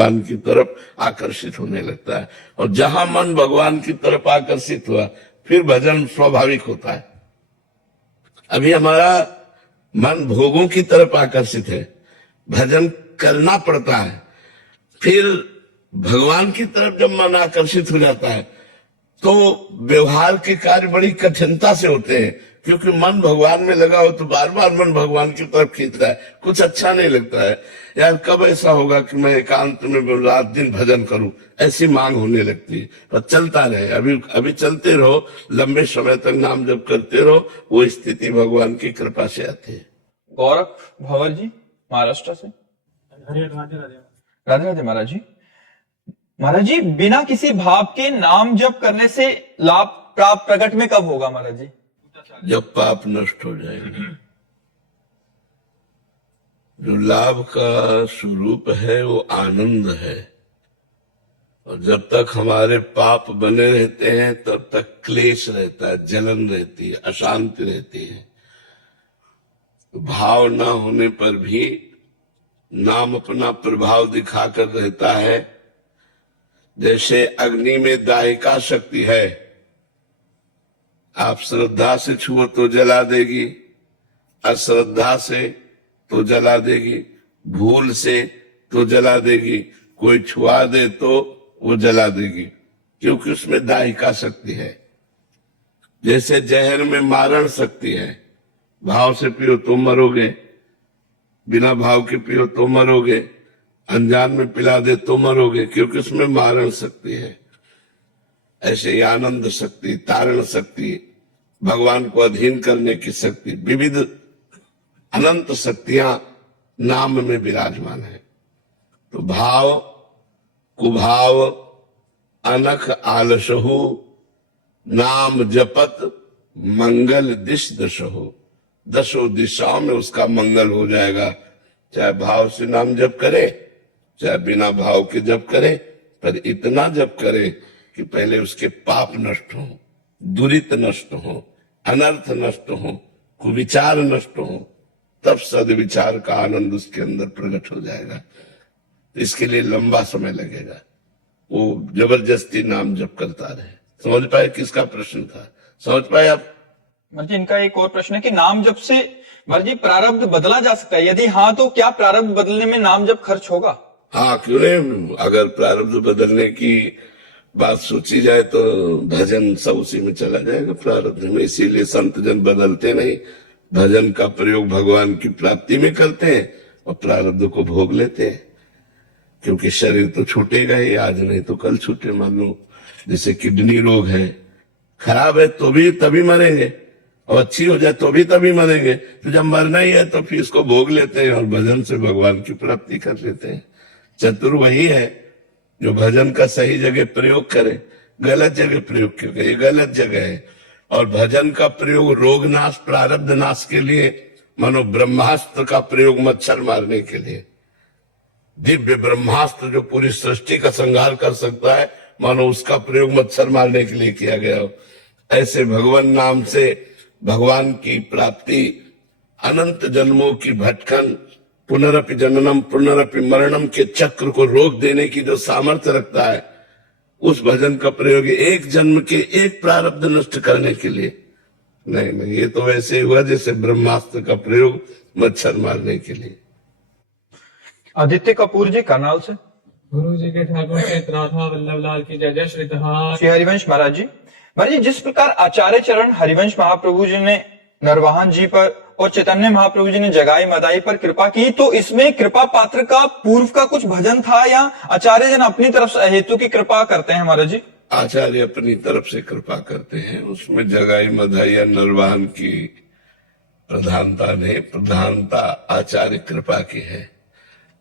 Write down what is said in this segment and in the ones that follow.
भगवान की तरफ आकर्षित होने लगता है। और जहां मन भगवान की तरफ आकर्षित हुआ फिर भजन स्वाभाविक होता है। अभी हमारा मन भोगों की तरफ आकर्षित है, भजन करना पड़ता है। फिर भगवान की तरफ जब मन आकर्षित हो जाता है तो व्यवहार के कार्य बड़ी कठिनता से होते हैं, क्योंकि मन भगवान में लगा हो तो बार बार मन भगवान की तरफ खींचता है, कुछ अच्छा नहीं लगता है। यार कब ऐसा होगा कि मैं एकांत में रात दिन भजन करूं, ऐसी मांग होने लगती है। पर चलता रहे, अभी चलते रहो, लंबे समय तक नाम जप करते रहो, वो स्थिति भगवान की कृपा से आती है। गौरव भंवर जी महाराष्ट्र से। राधे राधे महाराज जी। महाराज जी, बिना किसी भाव के नाम जप करने से लाभ प्राप्त प्रकट में कब होगा महाराज जी? जब पाप नष्ट हो जाएंगे। जो लाभ का स्वरूप है वो आनंद है, और जब तक हमारे पाप बने रहते हैं तब तक क्लेश रहता है, जलन रहती है, अशांति रहती है। भाव न होने पर भी नाम अपना प्रभाव दिखाकर रहता है। जैसे अग्नि में दाहिका शक्ति है, आप श्रद्धा से छुओ तो जला देगी, अश्रद्धा से तो जला देगी, भूल से तो जला देगी, कोई छुआ दे तो वो जला देगी, क्योंकि उसमें दाहिका शक्ति है। जैसे जहर में मारण शक्ति है, भाव से पियो तो मरोगे, बिना भाव के पियो तो मरोगे, अनजान में पिला दे तो मरोगे, क्योंकि उसमें मारण शक्ति है। ऐसे ही आनंद शक्ति, तारण शक्ति, भगवान को अधीन करने की शक्ति, विविध अनंत शक्तियां नाम में विराजमान है। तो भाव कुभाव अनख आलसहु नाम जपत मंगल दिश दशहु। दसों दिशाओं में उसका मंगल हो जाएगा। चाहे भाव से नाम जप करे, चाहे बिना भाव के जप करे, पर इतना जप करे कि पहले उसके पाप नष्ट हो, दुरित नष्ट हो, अनर्थ नष्ट हो, कुविचार नष्ट हो, तब सदविचार का आनंद उसके अंदर प्रकट हो जाएगा। इसके लिए लंबा समय लगेगा। वो जबरदस्ती नाम जप करता रहे। समझ पाए किसका प्रश्न था? समझ पाए आप? जी, इनका एक और प्रश्न है कि नाम जप से महाराज जी प्रारब्ध बदला जा सकता है? यदि हाँ तो क्या प्रारब्ध बदलने में नाम जप खर्च होगा? हाँ, क्यों नहीं। अगर प्रारब्ध बदलने की बात सोची जाए तो भजन सब उसी में चला जाएगा, प्रारब्ध में। इसीलिए संत जन बदलते नहीं, भजन का प्रयोग भगवान की प्राप्ति में करते हैं और प्रारब्ध को भोग लेते हैं। क्योंकि शरीर तो छूटेगा ही, आज नहीं तो कल छूटे। मान लो जैसे किडनी रोग है, खराब है तो भी तभी मरेंगे, और अच्छी हो जाए तो भी तभी मरेंगे। तो जब मरना ही है तो फिर इसको भोग लेते हैं और भजन से भगवान की प्राप्ति कर लेते हैं। चतुर वही है जो भजन का सही जगह प्रयोग करे, गलत जगह प्रयोग क्यों करे? ये गलत जगह है। और भजन का प्रयोग रोग नाश, प्रारब्ध नाश के लिए, मानो ब्रह्मास्त्र का प्रयोग मच्छर मारने के लिए। दिव्य ब्रह्मास्त्र जो पूरी सृष्टि का संहार कर सकता है, मानो उसका प्रयोग मच्छर मारने के लिए किया गया हो। ऐसे भगवान नाम से भगवान की प्राप्ति, अनंत जन्मों की भटकन, पुनरपि जननम पुनरपि मरणम के चक्र को रोक देने की जो सामर्थ्य रखता है, उस भजन का प्रयोग एक जन्म के एक प्रारब्ध नष्ट करने के लिए नहीं, ये तो वैसे हुआ जैसे ब्रह्मास्त्र का प्रयोग मच्छर मारने के लिए। आदित्य कपूर जी करनाल से। गुरु जी के ठाकुर के राधा वल्लभ लाल की जय जय श्री श्री हरिवंश महाराज जी। महाराज जी, जिस प्रकार आचार्य चरण हरिवंश महाप्रभु जी ने नरवाहन जी पर और चैतन्य महाप्रभु जी ने जगाई मदाई पर कृपा की, तो इसमें कृपा पात्र का पूर्व का कुछ भजन था या आचार्य जन अपनी तरफ से हेतु की कृपा करते हैं महाराज जी? आचार्य अपनी तरफ से कृपा करते हैं। उसमें जगाई मदाई या नरवाहन की प्रधानता नहीं, प्रधानता आचार्य कृपा की है।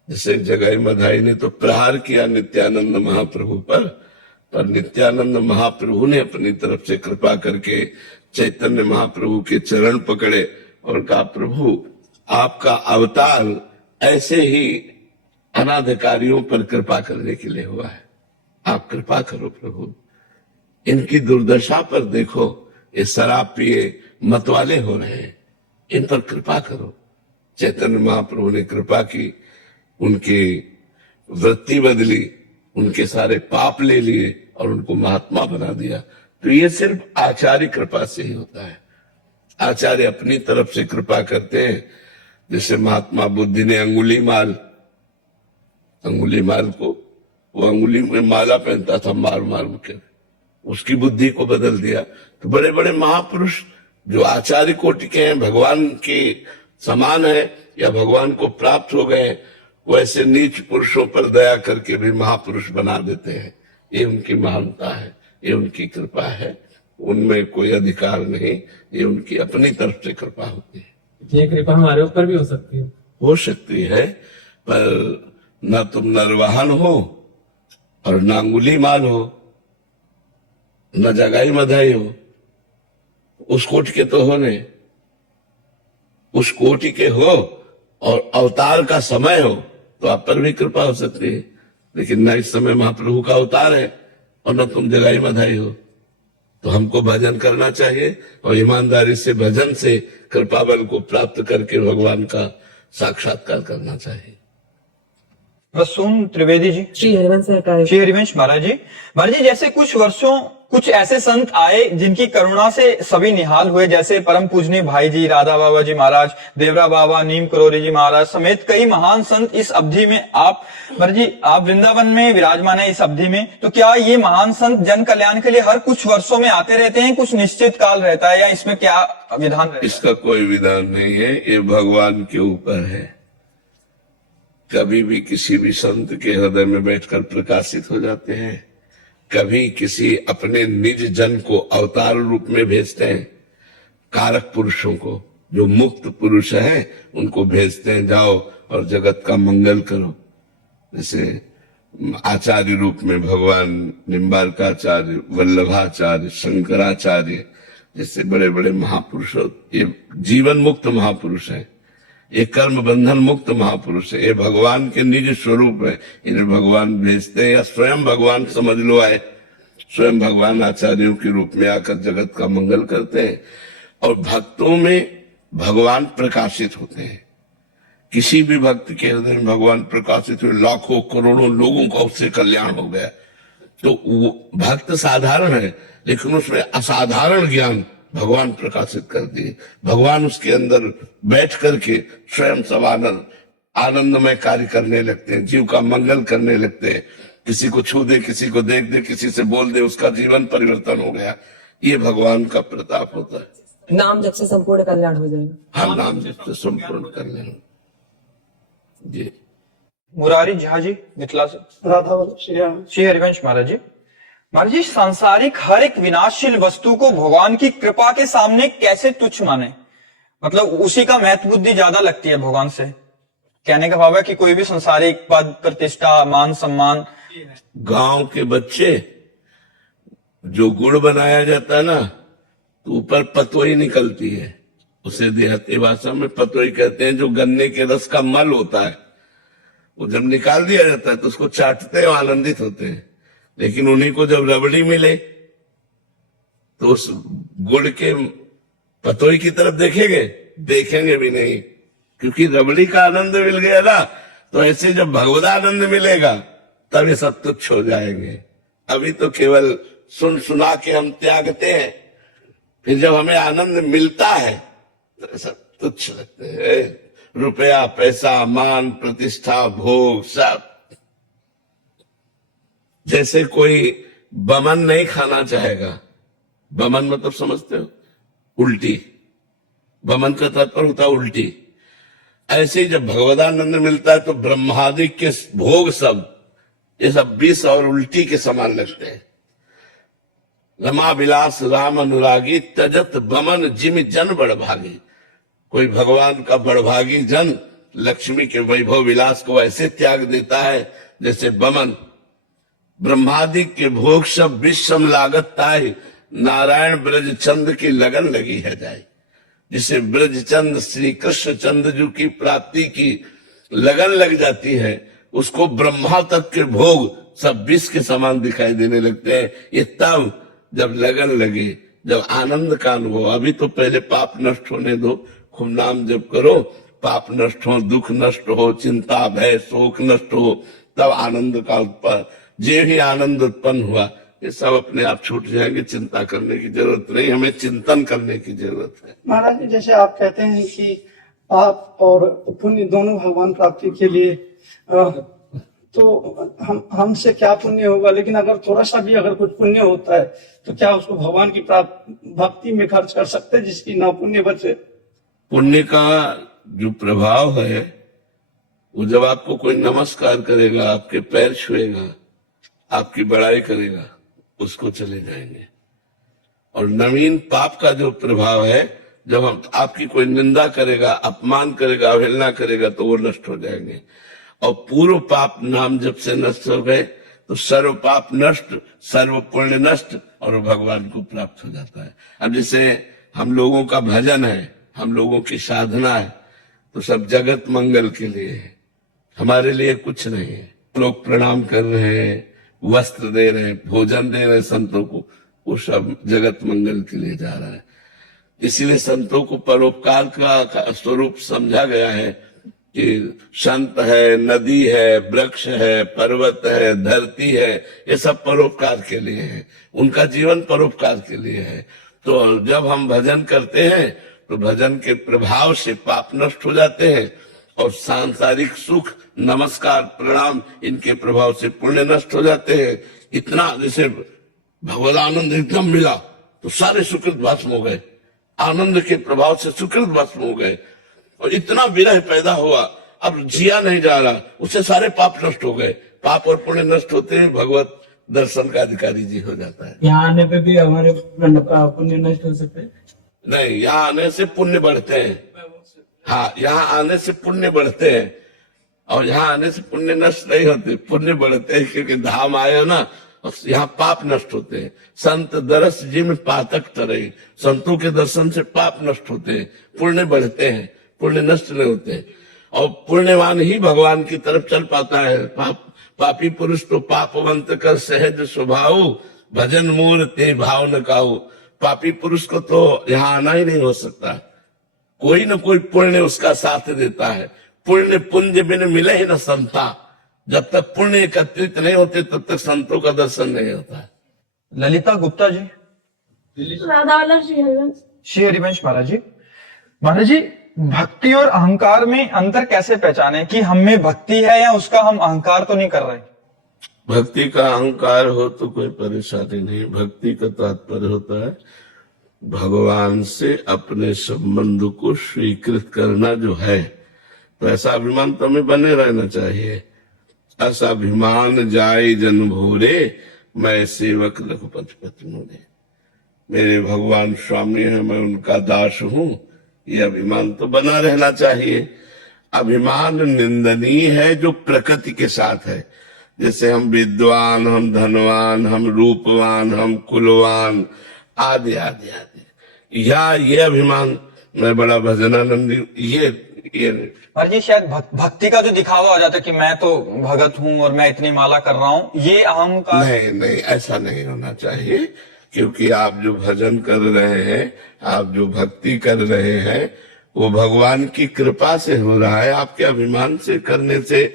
जैसे जगाई मधाई ने तो प्रहार किया नित्यानंद महाप्रभु पर नित्यानंद महाप्रभु ने अपनी तरफ से कृपा करके चैतन्य महाप्रभु के चरण पकड़े और कहा, प्रभु आपका अवतार ऐसे ही अनाधिकारियों पर कृपा करने के लिए हुआ है, आप कृपा करो प्रभु। इनकी दुर्दशा पर देखो, ये शराब पिए मतवाले हो रहे हैं, इन पर कृपा करो। चैतन्य महाप्रभु ने कृपा की, उनके वृत्ति बदली, उनके सारे पाप ले लिए और उनको महात्मा बना दिया। तो ये सिर्फ आचार्य कृपा से ही होता है। आचार्य अपनी तरफ से कृपा करते हैं। जैसे महात्मा बुद्ध ने अंगुली माल को, वो अंगुली में माला पहनता था मार मार के, उसकी बुद्धि को बदल दिया। तो बड़े बड़े महापुरुष जो आचार्य कोटि के हैं, भगवान के समान है या भगवान को प्राप्त हो गए, वैसे नीच पुरुषों पर दया करके भी महापुरुष बना देते हैं। ये उनकी महानता है, ये उनकी कृपा है, उनमें कोई अधिकार नहीं, ये उनकी अपनी तरफ से कृपा होती है। ये कृपा हमारे ऊपर भी हो सकती है। हो सकती है, पर न तुम नरवाहन हो और न अंगुली माल हो, न जगाई मधाई हो। उस कोटि के तो हो नहीं, उस कोटि के हो और अवतार का समय हो तो आप पर भी कृपा हो सकती है। लेकिन न इस समय महाप्रभु का अवतार है और न तुम जगाई मधाई हो। तो हमको भजन करना चाहिए और ईमानदारी से भजन से कृपा बल को प्राप्त करके भगवान का साक्षात्कार करना चाहिए। प्रसून त्रिवेदी जी। श्री हरिवंश सरकार। श्री हरिवंश महाराज जी जैसे कुछ ऐसे संत आए जिनकी करुणा से सभी निहाल हुए, जैसे परम पूजनीय भाई जी राधा बाबा जी महाराज, देवरा बाबा, नीम करोरी जी महाराज समेत कई महान संत इस अवधि में आप महाराज जी आप वृंदावन में विराजमान है इस अवधि में। तो क्या ये महान संत जन कल्याण के लिए हर कुछ वर्षों में आते रहते हैं, कुछ निश्चित काल रहता है, या इसमें क्या विधान रहता है? इसका कोई विधान नहीं है, ये भगवान के ऊपर है। कभी भी किसी भी संत के हृदय में बैठकर प्रकाशित हो जाते हैं, कभी किसी अपने निज जन को अवतार रूप में भेजते हैं। कारक पुरुषों को, जो मुक्त पुरुष हैं, उनको भेजते हैं, जाओ और जगत का मंगल करो। जैसे आचार्य रूप में भगवान निम्बार्काचार्य, वल्लभाचार्य, शंकराचार्य जैसे बड़े बड़े महापुरुष, ये जीवन मुक्त महापुरुष है, ये कर्म बंधन मुक्त महापुरुष है, ये भगवान के निज स्वरूप है। इन्हें भगवान भेजते हैं या स्वयं भगवान समझ लो आए, स्वयं भगवान आचार्यों के रूप में आकर जगत का मंगल करते हैं। और भक्तों में भगवान प्रकाशित होते हैं। किसी भी भक्त के हृदय में भगवान प्रकाशित हुए, लाखों करोड़ों लोगों का उससे कल्याण हो गया। तो वो भक्त साधारण है, लेकिन उसमें असाधारण ज्ञान भगवान प्रकाशित कर दिए। भगवान उसके अंदर बैठ करके स्वयं सवानंद आनंदमय कार्य करने लगते हैं, जीव का मंगल करने लगते हैं। किसी को छू दे, किसी को देख दे, किसी से बोल दे, उसका जीवन परिवर्तन हो गया। ये भगवान का प्रताप होता है। नाम जब से संपूर्ण कल्याण हो जाएगा। हम नाम जब से संपूर्ण कल्याण जी। मुरारी झा जी मिथिला से। राधा श्री हरिवंश महाराज जी सांसारिक हर एक विनाशशील वस्तु को भगवान की कृपा के सामने कैसे तुच्छ माने? मतलब उसी का महत्व बुद्धि ज्यादा लगती है भगवान से। कहने का भाव है कि कोई भी सांसारिक पद प्रतिष्ठा मान सम्मान, गांव के बच्चे जो गुड़ बनाया जाता है ना, तो ऊपर पतोई निकलती है, उसे देहाती भाषा में पतोई कहते हैं। जो गन्ने के रस का मल होता है, वो जब निकाल दिया जाता है तो उसको चाटते हैं, आनंदित होते हैं। लेकिन उन्हीं को जब रबड़ी मिले तो उस गुड़ के पतोई की तरफ देखेंगे भी नहीं, क्योंकि रबड़ी का आनंद मिल गया ना। तो ऐसे जब भगवदानंद मिलेगा तब ये सब तुच्छ हो जाएंगे। अभी तो केवल सुना के हम त्यागते हैं, फिर जब हमें आनंद मिलता है तो सब तुच्छ लगते हैं। रुपया, पैसा, मान, प्रतिष्ठा, भोग सब। जैसे कोई बमन नहीं खाना चाहेगा, बमन मतलब समझते हो, उल्टी, बमन का तात्पर्य होता है उल्टी। ऐसे ही जब भगवदानंद मिलता है तो ब्रह्मादिक के भोग सब, ये सब विष और उल्टी के समान लगते हैं। रमा विलास राम अनुरागी, तजत बमन जिम जन बड़भागी। कोई भगवान का बड़भागी जन लक्ष्मी के वैभव विलास को ऐसे त्याग देता है जैसे बमन। ब्रह्मादिक के भोग सब विषम लागत ताई, नारायण ब्रज चंद की लगन लगी है जाए। जिसे ब्रज चंद श्री कृष्ण चंद्र जी की प्राप्ति की लगन लग जाती है, उसको ब्रह्मा तक के भोग सब विष के समान दिखाई देने लगते हैं। ये तब जब लगन लगे, जब आनंद का अनुभव। अभी तो पहले पाप नष्ट होने दो, खूब नाम जप करो, पाप नष्ट हो, दुख नष्ट हो, चिंता भय शोक नष्ट हो, तब आनंद का उत्पन्न, जे भी आनंद उत्पन्न हुआ ये सब अपने आप छूट जाएंगे। चिंता करने की जरूरत नहीं, हमें चिंतन करने की जरूरत है। महाराज जी, जैसे आप कहते हैं कि पाप और पुण्य दोनों भगवान प्राप्ति के लिए, तो हमसे क्या पुण्य होगा, लेकिन अगर थोड़ा सा भी अगर कुछ पुण्य होता है तो क्या उसको भगवान की भक्ति में खर्च कर सकते हैं जिसकी ना पुण्य बचे? पुण्य का जो प्रभाव है वो जब आपको कोई नमस्कार करेगा, आपके पैर छुएगा, आपकी बड़ाई करेगा, उसको चले जाएंगे। और नवीन पाप का जो प्रभाव है, जब हम आपकी कोई निंदा करेगा, अपमान करेगा, अवहेलना करेगा तो वो नष्ट हो जाएंगे। और पूर्व पाप नाम जब से नष्ट हो गए तो सर्व पाप नष्ट, सर्व पुण्य नष्ट और भगवान को प्राप्त हो जाता है। अब जैसे हम लोगों का भजन है, हम लोगों की साधना है, तो सब जगत मंगल के लिए है, हमारे लिए कुछ नहीं है। लोग प्रणाम कर रहे हैं, वस्त्र दे रहे हैं, भोजन दे रहे हैं संतों को, वो सब जगत मंगल के लिए जा रहा है। इसीलिए संतों को परोपकार का स्वरूप समझा गया है कि संत है, नदी है, वृक्ष है, पर्वत है, धरती है, ये सब परोपकार के लिए है, उनका जीवन परोपकार के लिए है। तो जब हम भजन करते हैं तो भजन के प्रभाव से पाप नष्ट हो जाते हैं और सांसारिक सुख, नमस्कार, प्रणाम, इनके प्रभाव से पुण्य नष्ट हो जाते हैं। इतना जैसे भगवत आनंद एकदम मिला तो सारे सुकृत भस्म हो गए, आनंद के प्रभाव से सुकृत भस्म हो गए और इतना विरह पैदा हुआ, अब जिया नहीं जा रहा, उससे सारे पाप नष्ट हो गए। पाप और पुण्य नष्ट होते हैं, भगवत दर्शन का अधिकारी जी हो जाता है। यहाँ आने पे भी हमारे पुण्य नष्ट हो सकते हैं? नहीं, यहाँ आने से पुण्य बढ़ते हैं। हाँ, यहाँ आने से पुण्य बढ़ते हैं और यहाँ आने से पुण्य नष्ट नहीं होते, पुण्य बढ़ते हैं, क्योंकि धाम आए हो ना, यहाँ पाप नष्ट होते हैं। संत दरस जिम पातक तरह, संतों के दर्शन से पाप नष्ट होते हैं, पुण्य बढ़ते हैं, पुण्य नष्ट नहीं होते हैं। और पुण्यवान ही भगवान की तरफ चल पाता है। पापी पुरुष तो पापवंत कर सहज स्वभाव, भजन मूर ते भाव न काऊ। पापी पुरुष को तो यहाँ आना ही नहीं हो सकता, कोई न कोई पुण्य उसका साथ देता है। पुण्य पुंज बिन मिले ही न संता, जब तक पुण्य एकत्रित नहीं होते तब तक संतों का दर्शन नहीं होता है। ललिता गुप्ता जी। राधावल्लभ श्री हरिवंश महाराज जी। महाराज जी, भक्ति और अहंकार में अंतर कैसे पहचाने कि हम में भक्ति है या उसका हम अहंकार तो नहीं कर रहे? भक्ति का अहंकार हो तो कोई परेशानी नहीं। भक्ति का तात्पर्य होता है भगवान से अपने संबंध को स्वीकृत करना जो है, तो ऐसा अभिमान तो हमें बने रहना चाहिए। ऐसा अभिमान जाय जन भोरे, मैं सेवक रघुपति पति मोरे। मेरे भगवान स्वामी है, मैं उनका दास हूं, ये अभिमान तो बना रहना चाहिए। अभिमान निंदनीय है जो प्रकृति के साथ है, जैसे हम विद्वान, हम धनवान, हम रूपवान, हम कुलवान आदि आदि आदि। या ये अभिमान, मैं बड़ा भजनानंदी, ये महाराज जी, शायद भक्ति का जो दिखावा हो जाता है कि मैं तो भगत हूँ और मैं इतनी माला कर रहा हूँ, ये अहंकार। नहीं नहीं, ऐसा नहीं होना चाहिए। क्योंकि आप जो भजन कर रहे हैं, आप जो भक्ति कर रहे हैं, वो भगवान की कृपा से हो रहा है, आपके अभिमान से करने से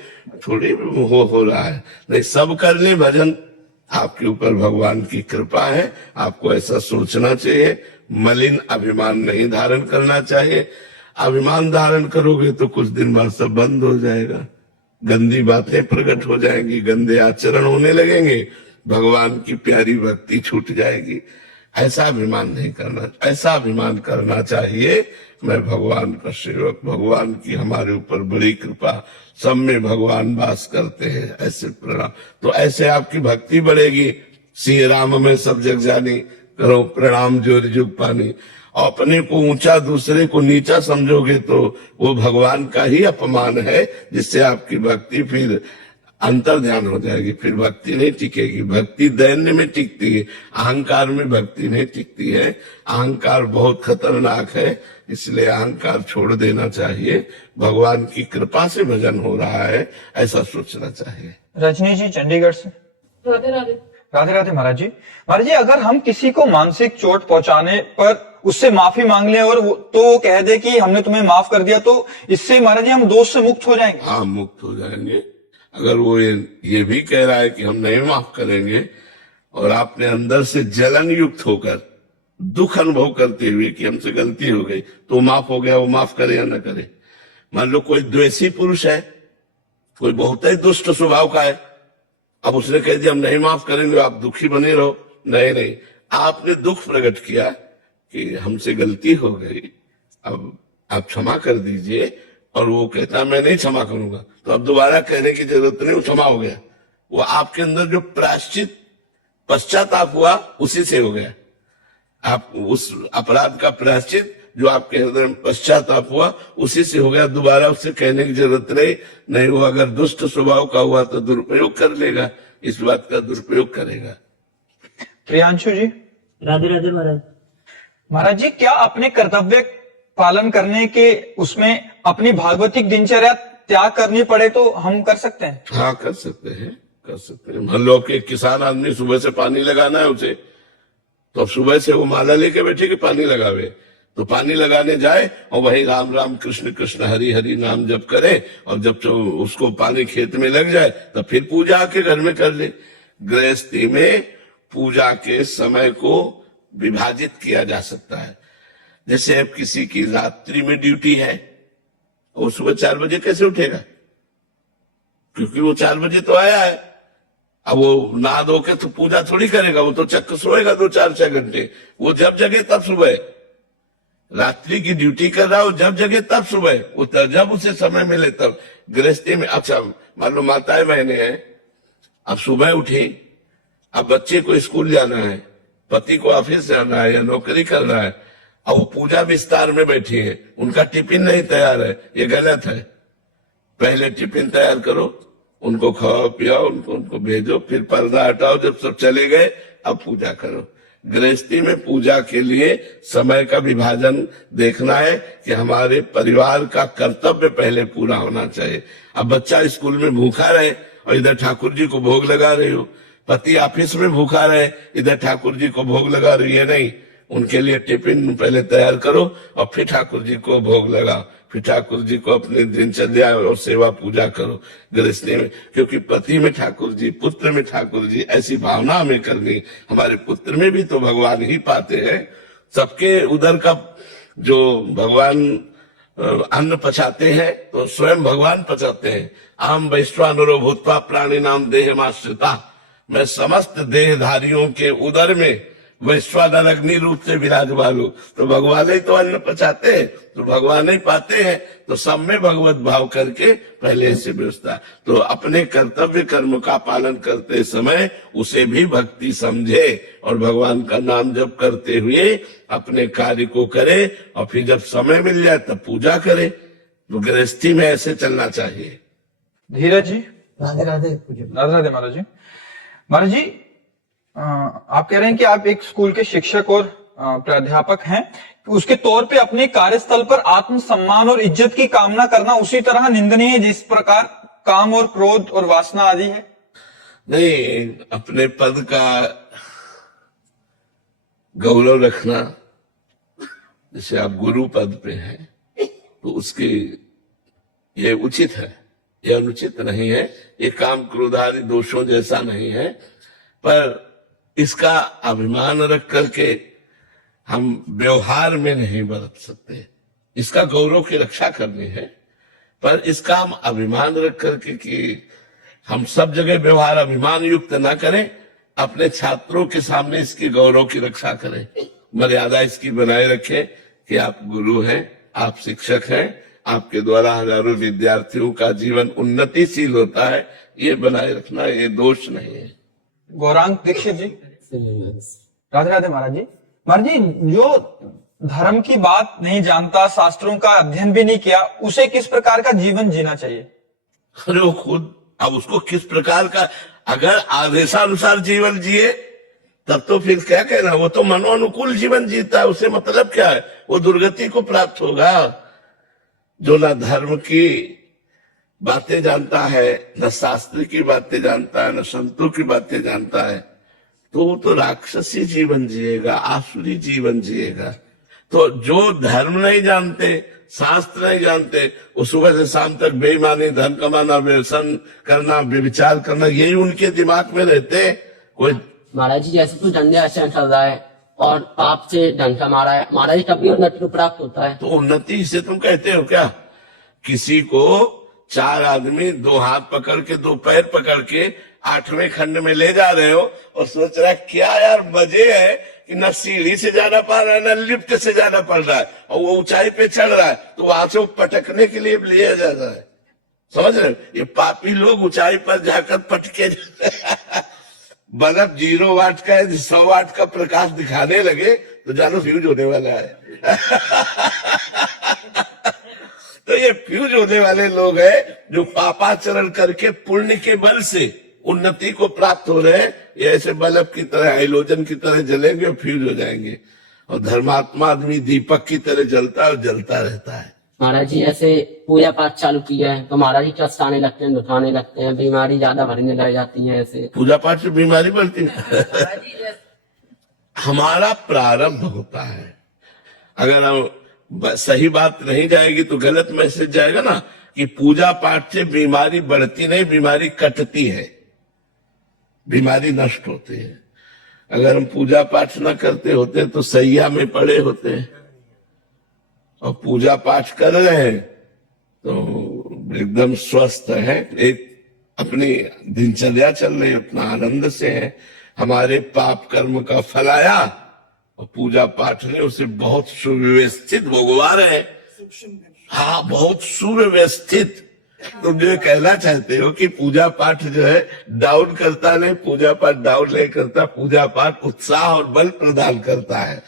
थोड़ी हो रहा है। नहीं, सब कर ले भजन, आपके ऊपर भगवान की कृपा है, आपको ऐसा सोचना चाहिए। मलिन अभिमान नहीं धारण करना चाहिए। अभिमान धारण करोगे तो कुछ दिन बाद सब बंद हो जाएगा, गंदी बातें प्रकट हो जाएंगी, गंदे आचरण होने लगेंगे, भगवान की प्यारी भक्ति छूट जाएगी। ऐसा अभिमान नहीं करना, ऐसा अभिमान करना चाहिए मैं भगवान का सेवक, भगवान की हमारे ऊपर बड़ी कृपा, सब में भगवान वास करते हैं, ऐसे प्रणाम। तो ऐसे आपकी भक्ति बढ़ेगी। श्री राम में सब जग जानी, करो प्रणाम जोर जुग पानी। अपने को ऊंचा, दूसरे को नीचा समझोगे तो वो भगवान का ही अपमान है, जिससे आपकी भक्ति फिर अंतर ध्यान हो जाएगी, फिर भक्ति नहीं टिकेगी। भक्ति दैन्य में टिकती है, अहंकार में भक्ति नहीं टिकती है। अहंकार बहुत खतरनाक है, इसलिए अहंकार छोड़ देना चाहिए। भगवान की कृपा से भजन हो रहा है, ऐसा सोचना चाहिए। रजनी जी चंडीगढ़ से। राधे राधे। राधे राधे महाराज जी। महाराज जी, अगर हम किसी को मानसिक चोट पहुंचाने पर उससे माफी मांग लें और वो कह दे कि हमने तुम्हें माफ कर दिया, तो इससे महाराज जी हम दोष से मुक्त हो जाएंगे? हाँ, मुक्त हो जाएंगे। अगर वो ये भी कह रहा है कि हम नहीं माफ करेंगे और आपने अंदर से जलन युक्त होकर दुख अनुभव करते हुए कि हमसे गलती हो गई तो माफ हो गया, वो माफ करे या न करे। मान लो कोई द्वेषी पुरुष है, कोई बहुत ही दुष्ट स्वभाव का है, अब उसने कह दिया हम नहीं माफ करेंगे, आप दुखी बने रहो। नहीं, आपने दुख प्रकट किया कि हमसे गलती हो गई, अब आप क्षमा कर दीजिए, और वो कहता मैं नहीं क्षमा करूंगा, तो अब दोबारा कहने की जरूरत नहीं, वो क्षमा हो गया। वो आपके अंदर जो प्रायश्चित पश्चाताप हुआ उसी से हो गया। आप उस अपराध का प्रायश्चित जो आपके हृदय में पश्चाताप हुआ उसी से हो गया, दोबारा उससे कहने की जरूरत नहीं। वो अगर दुष्ट स्वभाव का हुआ तो दुरुपयोग कर लेगा, इस बात का दुरुपयोग करेगा। प्रियांशु जी। राधे राधे महाराज। महाराज जी, क्या अपने कर्तव्य पालन करने के उसमें अपनी भागवतिक दिनचर्या त्याग करनी पड़े तो हम कर सकते हैं? हाँ, कर सकते हैं। मान लो कि किसान आदमी सुबह से पानी लगाना है उसे, तो अब सुबह से वो माला लेके बैठे कि पानी लगावे, तो पानी लगाने जाए और वही राम राम कृष्ण कृष्ण हरि हरि नाम जप करे, और जब उसको पानी खेत में लग जाए तो फिर पूजा आके घर में कर ले। गृहस्थी में पूजा के समय को विभाजित किया जा सकता है। जैसे अब किसी की रात्रि में ड्यूटी है, वो सुबह 4 बजे कैसे उठेगा, क्योंकि वो 4 बजे तो आया है। अब वो नहा धो के तो पूजा थोड़ी करेगा, वो तो चक्कर सोएगा 2-4-6 घंटे। वो जब जगे तब सुबह, रात्रि की ड्यूटी कर रहा हो, जब जगे तब सुबह, वो जब उसे समय मिले तब। गृहस्थी में अच्छा मान लो माताएं बहनें हैं, अब सुबह उठी, अब बच्चे को स्कूल जाना है, पति को ऑफिस जाना है या नौकरी करना है, अब वो पूजा विस्तार में बैठी है, उनका टिफिन नहीं तैयार है, ये गलत है। पहले टिफिन तैयार करो, उनको खाओ पियाओ, उनको भेजो, फिर पर्दा हटाओ, जब सब चले गए अब पूजा करो। गृहस्थी में पूजा के लिए समय का विभाजन देखना है कि हमारे परिवार का कर्तव्य पहले पूरा होना चाहिए। अब बच्चा स्कूल में भूखा रहे और इधर ठाकुर जी को भोग लगा रहे हो, पति ऑफिस में भूखा रहे इधर ठाकुर जी को भोग लगा रही है, नहीं, उनके लिए टिफिन पहले तैयार करो और फिर ठाकुर जी को भोग लगाओ, फिर ठाकुर जी को अपने दिनचर्या और सेवा पूजा करो गृहस्थी में। क्योंकि पति में ठाकुर जी, पुत्र में ठाकुर जी, ऐसी भावना हमें करनी। हमारे पुत्र में भी तो भगवान ही पाते हैं। सबके उदर का जो भगवान अन्न पचाते हैं तो स्वयं भगवान पचाते हैं। आम वैश्वानरो भूत्वा प्राणी नाम देहमाश्रिता, मैं समस्त देहधारियों के उदर में वैश्वानर अग्नि रूप से विराजमान हूं। तो भगवान ही तो अन्न पचाते हैं, तो भगवान ही पाते हैं, तो सब में भगवत भाव करके पहले ऐसे व्यवस्था। तो अपने कर्तव्य कर्म का पालन करते समय उसे भी भक्ति समझे और भगवान का नाम जप करते हुए अपने कार्य को करे, और फिर जब समय मिल जाए तब पूजा करे। तो गृहस्थी में ऐसे चलना चाहिए। धीरज जी। राधे राधे। राधे राधे महाराज जी। महाराज जी, आप कह रहे हैं कि आप एक स्कूल के शिक्षक और प्राध्यापक हैं, उसके तौर पे अपने कार्यस्थल पर आत्मसम्मान और इज्जत की कामना करना उसी तरह निंदनीय है जिस प्रकार काम और क्रोध और वासना आदि है? नहीं, अपने पद का गौरव रखना, जैसे आप गुरु पद पे हैं तो उसकी ये उचित है, ये अनुचित नहीं है। ये काम क्रोध आदि दोषों जैसा नहीं है, पर इसका अभिमान रख करके हम व्यवहार में नहीं बरत सकते। इसका गौरव की रक्षा करनी है, पर इसका हम अभिमान रख करके कि हम सब जगह व्यवहार अभिमान युक्त ना करें, अपने छात्रों के सामने इसकी गौरव की रक्षा करें, मर्यादा इसकी बनाए रखें कि आप गुरु हैं, आप शिक्षक हैं, आपके द्वारा हजारों विद्यार्थियों का जीवन उन्नतिशील होता है, ये बनाए रखना, ये दोष नहीं है। गौरांग दीक्षित जी। राधे राधे महाराज जी। महाराज जी, जो धर्म की बात नहीं जानता, शास्त्रों का अध्ययन भी नहीं किया, उसे किस प्रकार का जीवन जीना चाहिए? अरे वो खुद, अब उसको किस प्रकार का, अगर आदेशानुसार जीवन जिए तब तो फिर क्या कहना, वो तो मनोनुकूल जीवन जीता है, उससे मतलब क्या है, वो दुर्गति को प्राप्त होगा। जो ना धर्म की बातें जानता है, न शास्त्र की बातें जानता है, न संतों की बातें जानता है, तो वो तो राक्षसी जीवन जिएगा, आसुरी जीवन जिएगा। तो जो धर्म नहीं जानते, शास्त्र नहीं जानते, वो सुबह से शाम तक बेईमानी, धन कमाना, व्यसन करना, व्यभिचार करना, यही उनके दिमाग में रहते। कोई महाराज जी जैसे तू धंधे ऐसे चल रहा है और पाप से डंका मारा है महाराज जी, तब भी उन्नति को प्राप्त होता है। तो उन्नति से तुम कहते हो क्या? किसी को 4 आदमी 2 हाथ पकड़ के 2 पैर पकड़ के 8वें खंड में ले जा रहे हो और सोच रहा है क्या यार मजे है कि न सीढ़ी से जाना पड़ रहा है, न लिफ्ट से जाना पड़ रहा है, और वो ऊंचाई पे चढ़ रहा है तो वहां से वो पटकने के लिए लिया जा रहा है। समझ रहे हो? ये पापी लोग ऊंचाई पर जाकर पटके बल्ब 0 वाट का 100 वाट का प्रकाश दिखाने लगे तो जानो फ्यूज होने वाला है। तो ये फ्यूज होने वाले लोग हैं जो पापाचरण करके पुण्य के बल से उन्नति को प्राप्त हो रहे हैं। ये ऐसे बल्ब की तरह, हाइलोजन की तरह जलेंगे और फ्यूज हो जाएंगे। और धर्मात्मा आदमी दीपक की तरह जलता और जलता रहता है। महाराज जी ऐसे पूजा पाठ चालू किया है तो महाराज जी कष्ट आने लगते हैं, दुखाने लगते हैं, बीमारी ज्यादा बढ़ने लग जाती है। ऐसे पूजा पाठ से बीमारी बढ़ती है। हमारा प्रारब्ध होता है। अगर हम सही बात नहीं जाएगी तो गलत मैसेज जाएगा ना कि पूजा पाठ से बीमारी बढ़ती नहीं, बीमारी कटती है, बीमारी नष्ट होती है। अगर हम पूजा पाठ न करते होते तो सैया में पड़े होते, और पूजा पाठ कर रहे हैं तो एकदम स्वस्थ है, एक अपनी दिनचर्या चल रही है, अपना आनंद से है। हमारे पाप कर्म का फल आया और पूजा पाठ ने उसे बहुत सुव्यवस्थित भोगवा रहे हैं। हाँ, बहुत सुव्यवस्थित। तुम जो कहना चाहते हो कि पूजा पाठ जो है डाउन करता नहीं, पूजा पाठ डाउन नहीं करता, पूजा पाठ उत्साह और बल प्रदान करता है।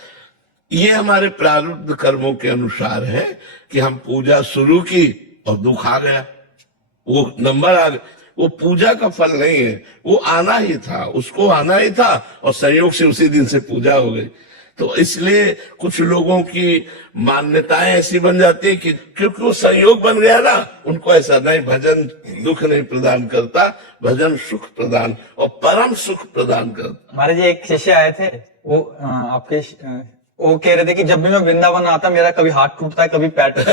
ये हमारे प्रारब्ध कर्मों के अनुसार है कि हम पूजा शुरू की और दुख आ गया, वो नंबर आ गया। वो पूजा का फल नहीं है, वो आना ही था, उसको आना ही था और संयोग से उसी दिन से पूजा हो गई। तो इसलिए कुछ लोगों की मान्यताएं ऐसी बन जाती है कि क्योंकि वो संयोग बन गया ना, उनको ऐसा नहीं, भजन दुख नहीं प्रदान करता, भजन सुख प्रदान और परम सुख प्रदान करता। महाराज जी एक शिष्य आए थे, वो आपके वो कह रहे थे कि जब भी मैं वृंदावन आता मेरा कभी हाथ टूटता है, कभी पैर टूटता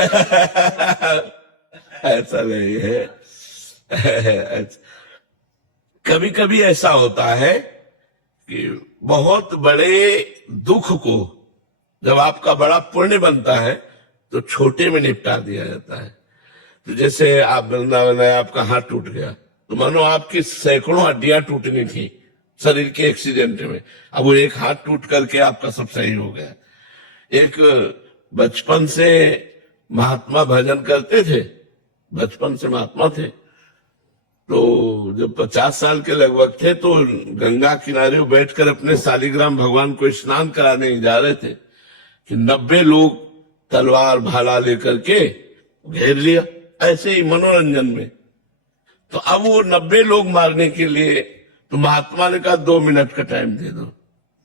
है। ऐसा नहीं है। कभी कभी ऐसा होता है कि बहुत बड़े दुख को जब आपका बड़ा पुण्य बनता है तो छोटे में निपटा दिया जाता है। तो जैसे आप वृंदावन आए, आपका हाथ टूट गया तो मानो आपकी सैकड़ों हड्डियां टूटनी थी शरीर के एक्सीडेंट में, अब वो एक हाथ टूट करके आपका सब सही हो गया। एक बचपन से महात्मा भजन करते थे, बचपन से महात्मा थे, तो जब 50 साल के लगभग थे तो गंगा किनारे बैठकर अपने शालिग्राम भगवान को स्नान कराने जा रहे थे कि 90 लोग तलवार भाला लेकर के घेर लिया, ऐसे ही मनोरंजन में। तो अब वो 90 लोग मारने के लिए, तो महात्मा ने कहा 2 मिनट का टाइम दे दो,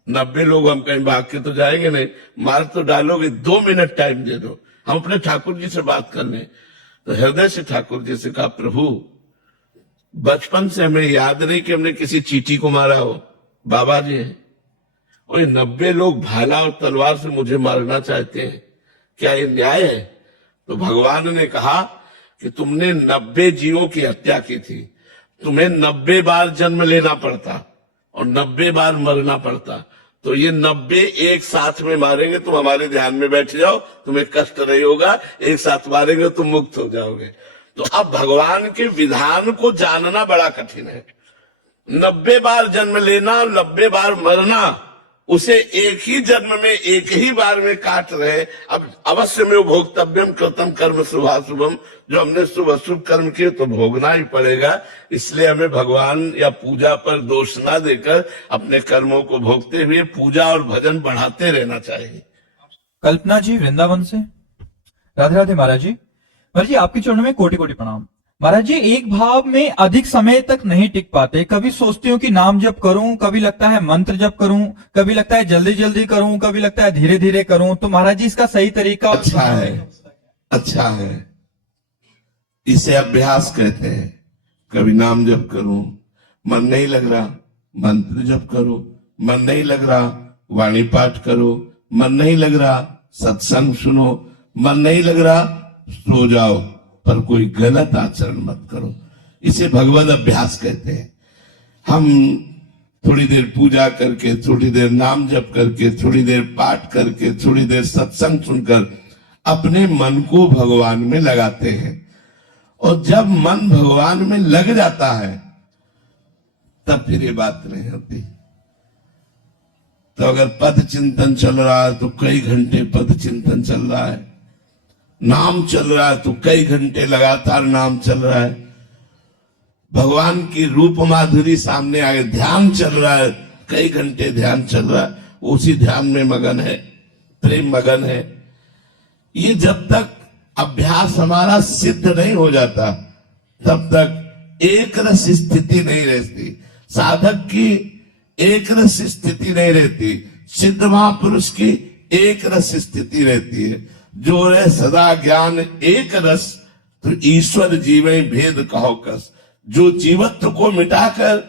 90 लोग हम कहीं भाग के तो जाएंगे नहीं, मार तो डालोगे, 2 मिनट टाइम दे दो, हम अपने ठाकुर जी से बात कर लें। तो हृदय से ठाकुर जी से कहा, प्रभु बचपन से हमें याद नहीं कि हमने किसी चींटी को मारा हो, बाबा जी हैं, और 90 लोग भाला और तलवार से मुझे मारना चाहते हैं, क्या ये न्याय है? तो भगवान ने कहा कि तुमने 90 जीवों की हत्या की थी, तुम्हें 90 बार जन्म लेना पड़ता और 90 बार मरना पड़ता, तो ये 90 एक साथ में मारेंगे, तुम हमारे ध्यान में बैठ जाओ, तुम्हें कष्ट नहीं होगा, एक साथ मारेंगे तुम मुक्त हो जाओगे। तो अब भगवान के विधान को जानना बड़ा कठिन है। 90 बार जन्म लेना, 90 बार मरना, उसे एक ही जन्म में एक ही बार में काट रहे। अब अवश्य में भोक्तव्यम कृतम कर्म शुभाशुभम, जो हमने शुभ अशुभ कर्म किए तो भोगना ही पड़ेगा। इसलिए हमें भगवान या पूजा पर दोष ना देकर अपने कर्मों को भोगते हुए पूजा और भजन बढ़ाते रहना चाहिए। कल्पना जी वृंदावन से, राधे राधे महाराज जी। महाराज जी आपके चरणों में कोटि कोटि प्रणाम। महाराज जी एक भाव में अधिक समय तक नहीं टिक पाते, कभी सोचती हूँ कि नाम जप करूं, कभी लगता है मंत्र जप करूं, कभी लगता है जल्दी जल्दी करूं, कभी लगता है धीरे धीरे करूं, तो महाराज जी इसका सही तरीका? अच्छा है, अच्छा है, इसे अभ्यास कहते हैं। कभी नाम जप करूं, मन नहीं लग रहा, मंत्र जप करूं, मन नहीं लग रहा, वाणी पाठ करो, मन नहीं लग रहा, सत्संग सुनो, मन नहीं लग रहा सो जाओ, पर कोई गलत आचरण मत करो। इसे भगवत अभ्यास कहते हैं। हम थोड़ी देर पूजा करके, थोड़ी देर नाम जप करके, थोड़ी देर पाठ करके, थोड़ी देर सत्संग सुनकर अपने मन को भगवान में लगाते हैं, और जब मन भगवान में लग जाता है तब फिर ये बात नहीं होती। तो अगर पद चिंतन चल रहा है तो कई घंटे पद चिंतन चल रहा है, नाम चल रहा है तो कई घंटे लगातार नाम चल रहा है, भगवान की रूप माधुरी सामने आए, ध्यान चल रहा है, कई घंटे ध्यान चल रहा है, उसी ध्यान में मगन है, प्रेम मगन है। ये जब तक अभ्यास हमारा सिद्ध नहीं हो जाता तब तक एक रस स्थिति नहीं रहती, साधक की एक रस स्थिति नहीं रहती, सिद्ध महापुरुष की एक रस स्थिति रहती है। जो रहे सदा ज्ञान एक रस, तो ईश्वर जीवे भेद कहो कस। जो जीवत्व को मिटाकर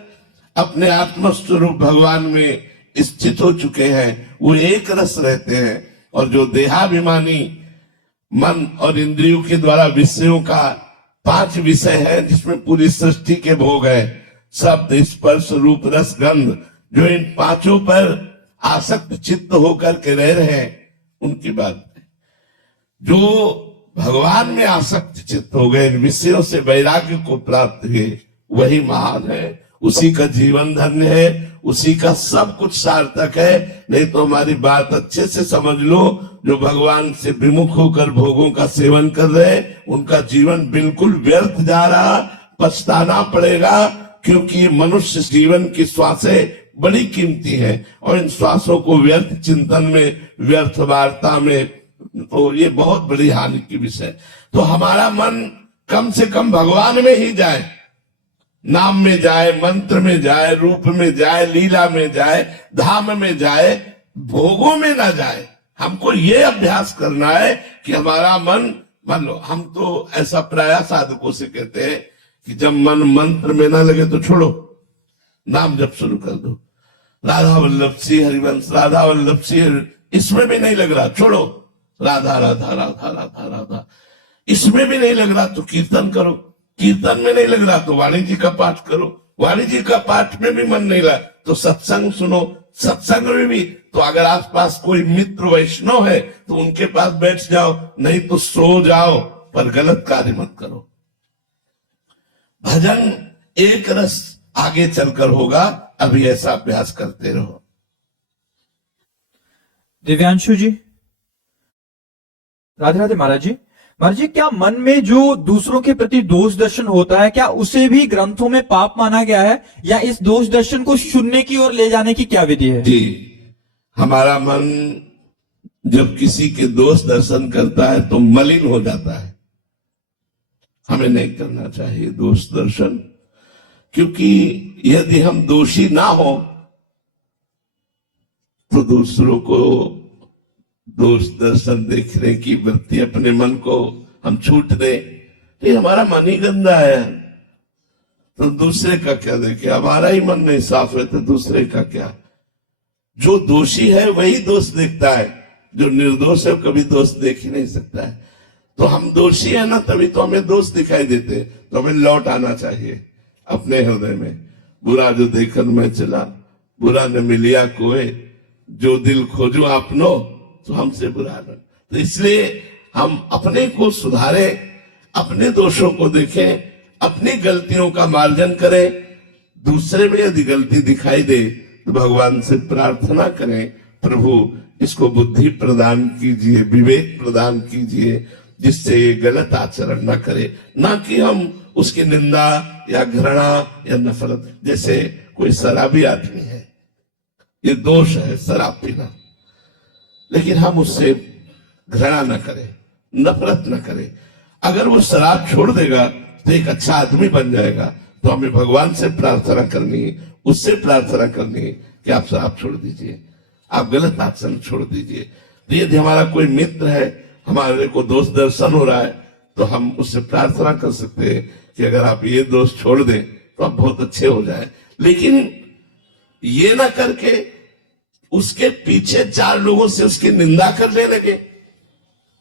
अपने आत्मस्वरूप भगवान में स्थित हो चुके हैं वो एक रस रहते हैं, और जो देहाभिमानी मन और इंद्रियों के द्वारा विषयों का 5 विषय है जिसमें पूरी सृष्टि के भोग है, शब्द स्पर्श रूप रस गंध, जो इन 5 पर आसक्त चित्त होकर के रह रहे हैं उनकी बात है। जो भगवान में आसक्त चित्त हो गए, इन विषयों से वैराग्य को प्राप्त हुए, वही महान है, उसी का जीवन धन्य है, उसी का सब कुछ सार्थक है। नहीं तो हमारी बात अच्छे से समझ लो, जो भगवान से विमुख होकर भोगों का सेवन कर रहे उनका जीवन बिल्कुल व्यर्थ जा रहा, पछताना पड़ेगा, क्योंकि मनुष्य जीवन की श्वासें बड़ी कीमती है, और इन श्वासों को व्यर्थ चिंतन में, व्यर्थ वार्ता में, तो ये बहुत बड़ी हानि की विषय। तो हमारा मन कम से कम भगवान में ही जाए, नाम में जाए, मंत्र में जाए, रूप में जाए, लीला में जाए, धाम में जाए, भोगों में ना जाए। हमको ये अभ्यास करना है कि हमारा मन, मान लो हम तो ऐसा प्राय साधकों से कहते हैं कि जब मन मंत्र में ना लगे तो छोड़ो, नाम जप शुरू कर दो, राधा वल्लभ सी हरिवंश, राधा वल्लभ सी, इसमें भी नहीं लग रहा छोड़ो, राधा राधा राधा राधा राधा, इसमें भी नहीं लग रहा तो कीर्तन करो, कीर्तन में नहीं लग रहा तो वाणी जी का पाठ करो, वाणी जी का पाठ में भी मन नहीं लगा तो सत्संग सुनो, सत्संग में भी तो अगर आसपास कोई मित्र वैष्णव है तो उनके पास बैठ जाओ, नहीं तो सो जाओ, पर गलत कार्य मत करो। भजन एक रस आगे चलकर होगा, अभी ऐसा अभ्यास करते रहो। दिव्यांशु जी, राधे राधे महाराज जी। महाराज जी, क्या मन में जो दूसरों के प्रति दोष दर्शन होता है, क्या उसे भी ग्रंथों में पाप माना गया है, या इस दोष दर्शन को शून्य की ओर ले जाने की क्या विधि है? जी, हमारा मन जब किसी के दोष दर्शन करता है तो मलिन हो जाता है। हमें नहीं करना चाहिए दोष दर्शन, क्योंकि यदि हम दोषी ना हो तो दूसरों को दोष दर्शन देखने की वृत्ति, अपने मन को हम छूट दे, ये हमारा मन ही गंदा है, तो दूसरे का क्या देखे? हमारा ही मन नहीं साफ है तो दूसरे का क्या? जो दोषी है वही दोष देखता है, जो निर्दोष है कभी दोष देख ही नहीं सकता है। तो हम दोषी है ना, तभी तो हमें दोष दिखाई देते, तो हमें लौट आना चाहिए अपने हृदय में। बुरा जो देखन में चला, बुरा न मिलिया कोई, जो दिल खोजो आपनो तो हमसे बुरा न। तो इसलिए हम अपने को सुधारे, अपने दोषों को देखें, अपनी गलतियों का मार्जन करें। दूसरे में यदि गलती दिखाई दे तो भगवान से प्रार्थना करें, प्रभु इसको बुद्धि प्रदान कीजिए, विवेक प्रदान कीजिए, जिससे ये गलत आचरण न करे, ना कि हम उसकी निंदा या घृणा या नफरत। जैसे कोई शराबी आदमी है, ये दोष है शराब पीना, लेकिन हम उससे घृणा न करें, नफरत न करें। अगर वो शराब छोड़ देगा तो एक अच्छा आदमी बन जाएगा। तो हमें भगवान से प्रार्थना करनी है, उससे प्रार्थना करनी है कि आप शराब छोड़ दीजिए, आप गलत आचरण छोड़ दीजिए। तो यदि हमारा कोई मित्र है, हमारे को दोष दर्शन हो रहा है, तो हम उससे प्रार्थना कर सकते हैं कि अगर आप ये दोष छोड़ दें तो आप बहुत अच्छे हो जाए। लेकिन ये ना करके उसके पीछे 4 लोगों से उसकी निंदा करने लगे,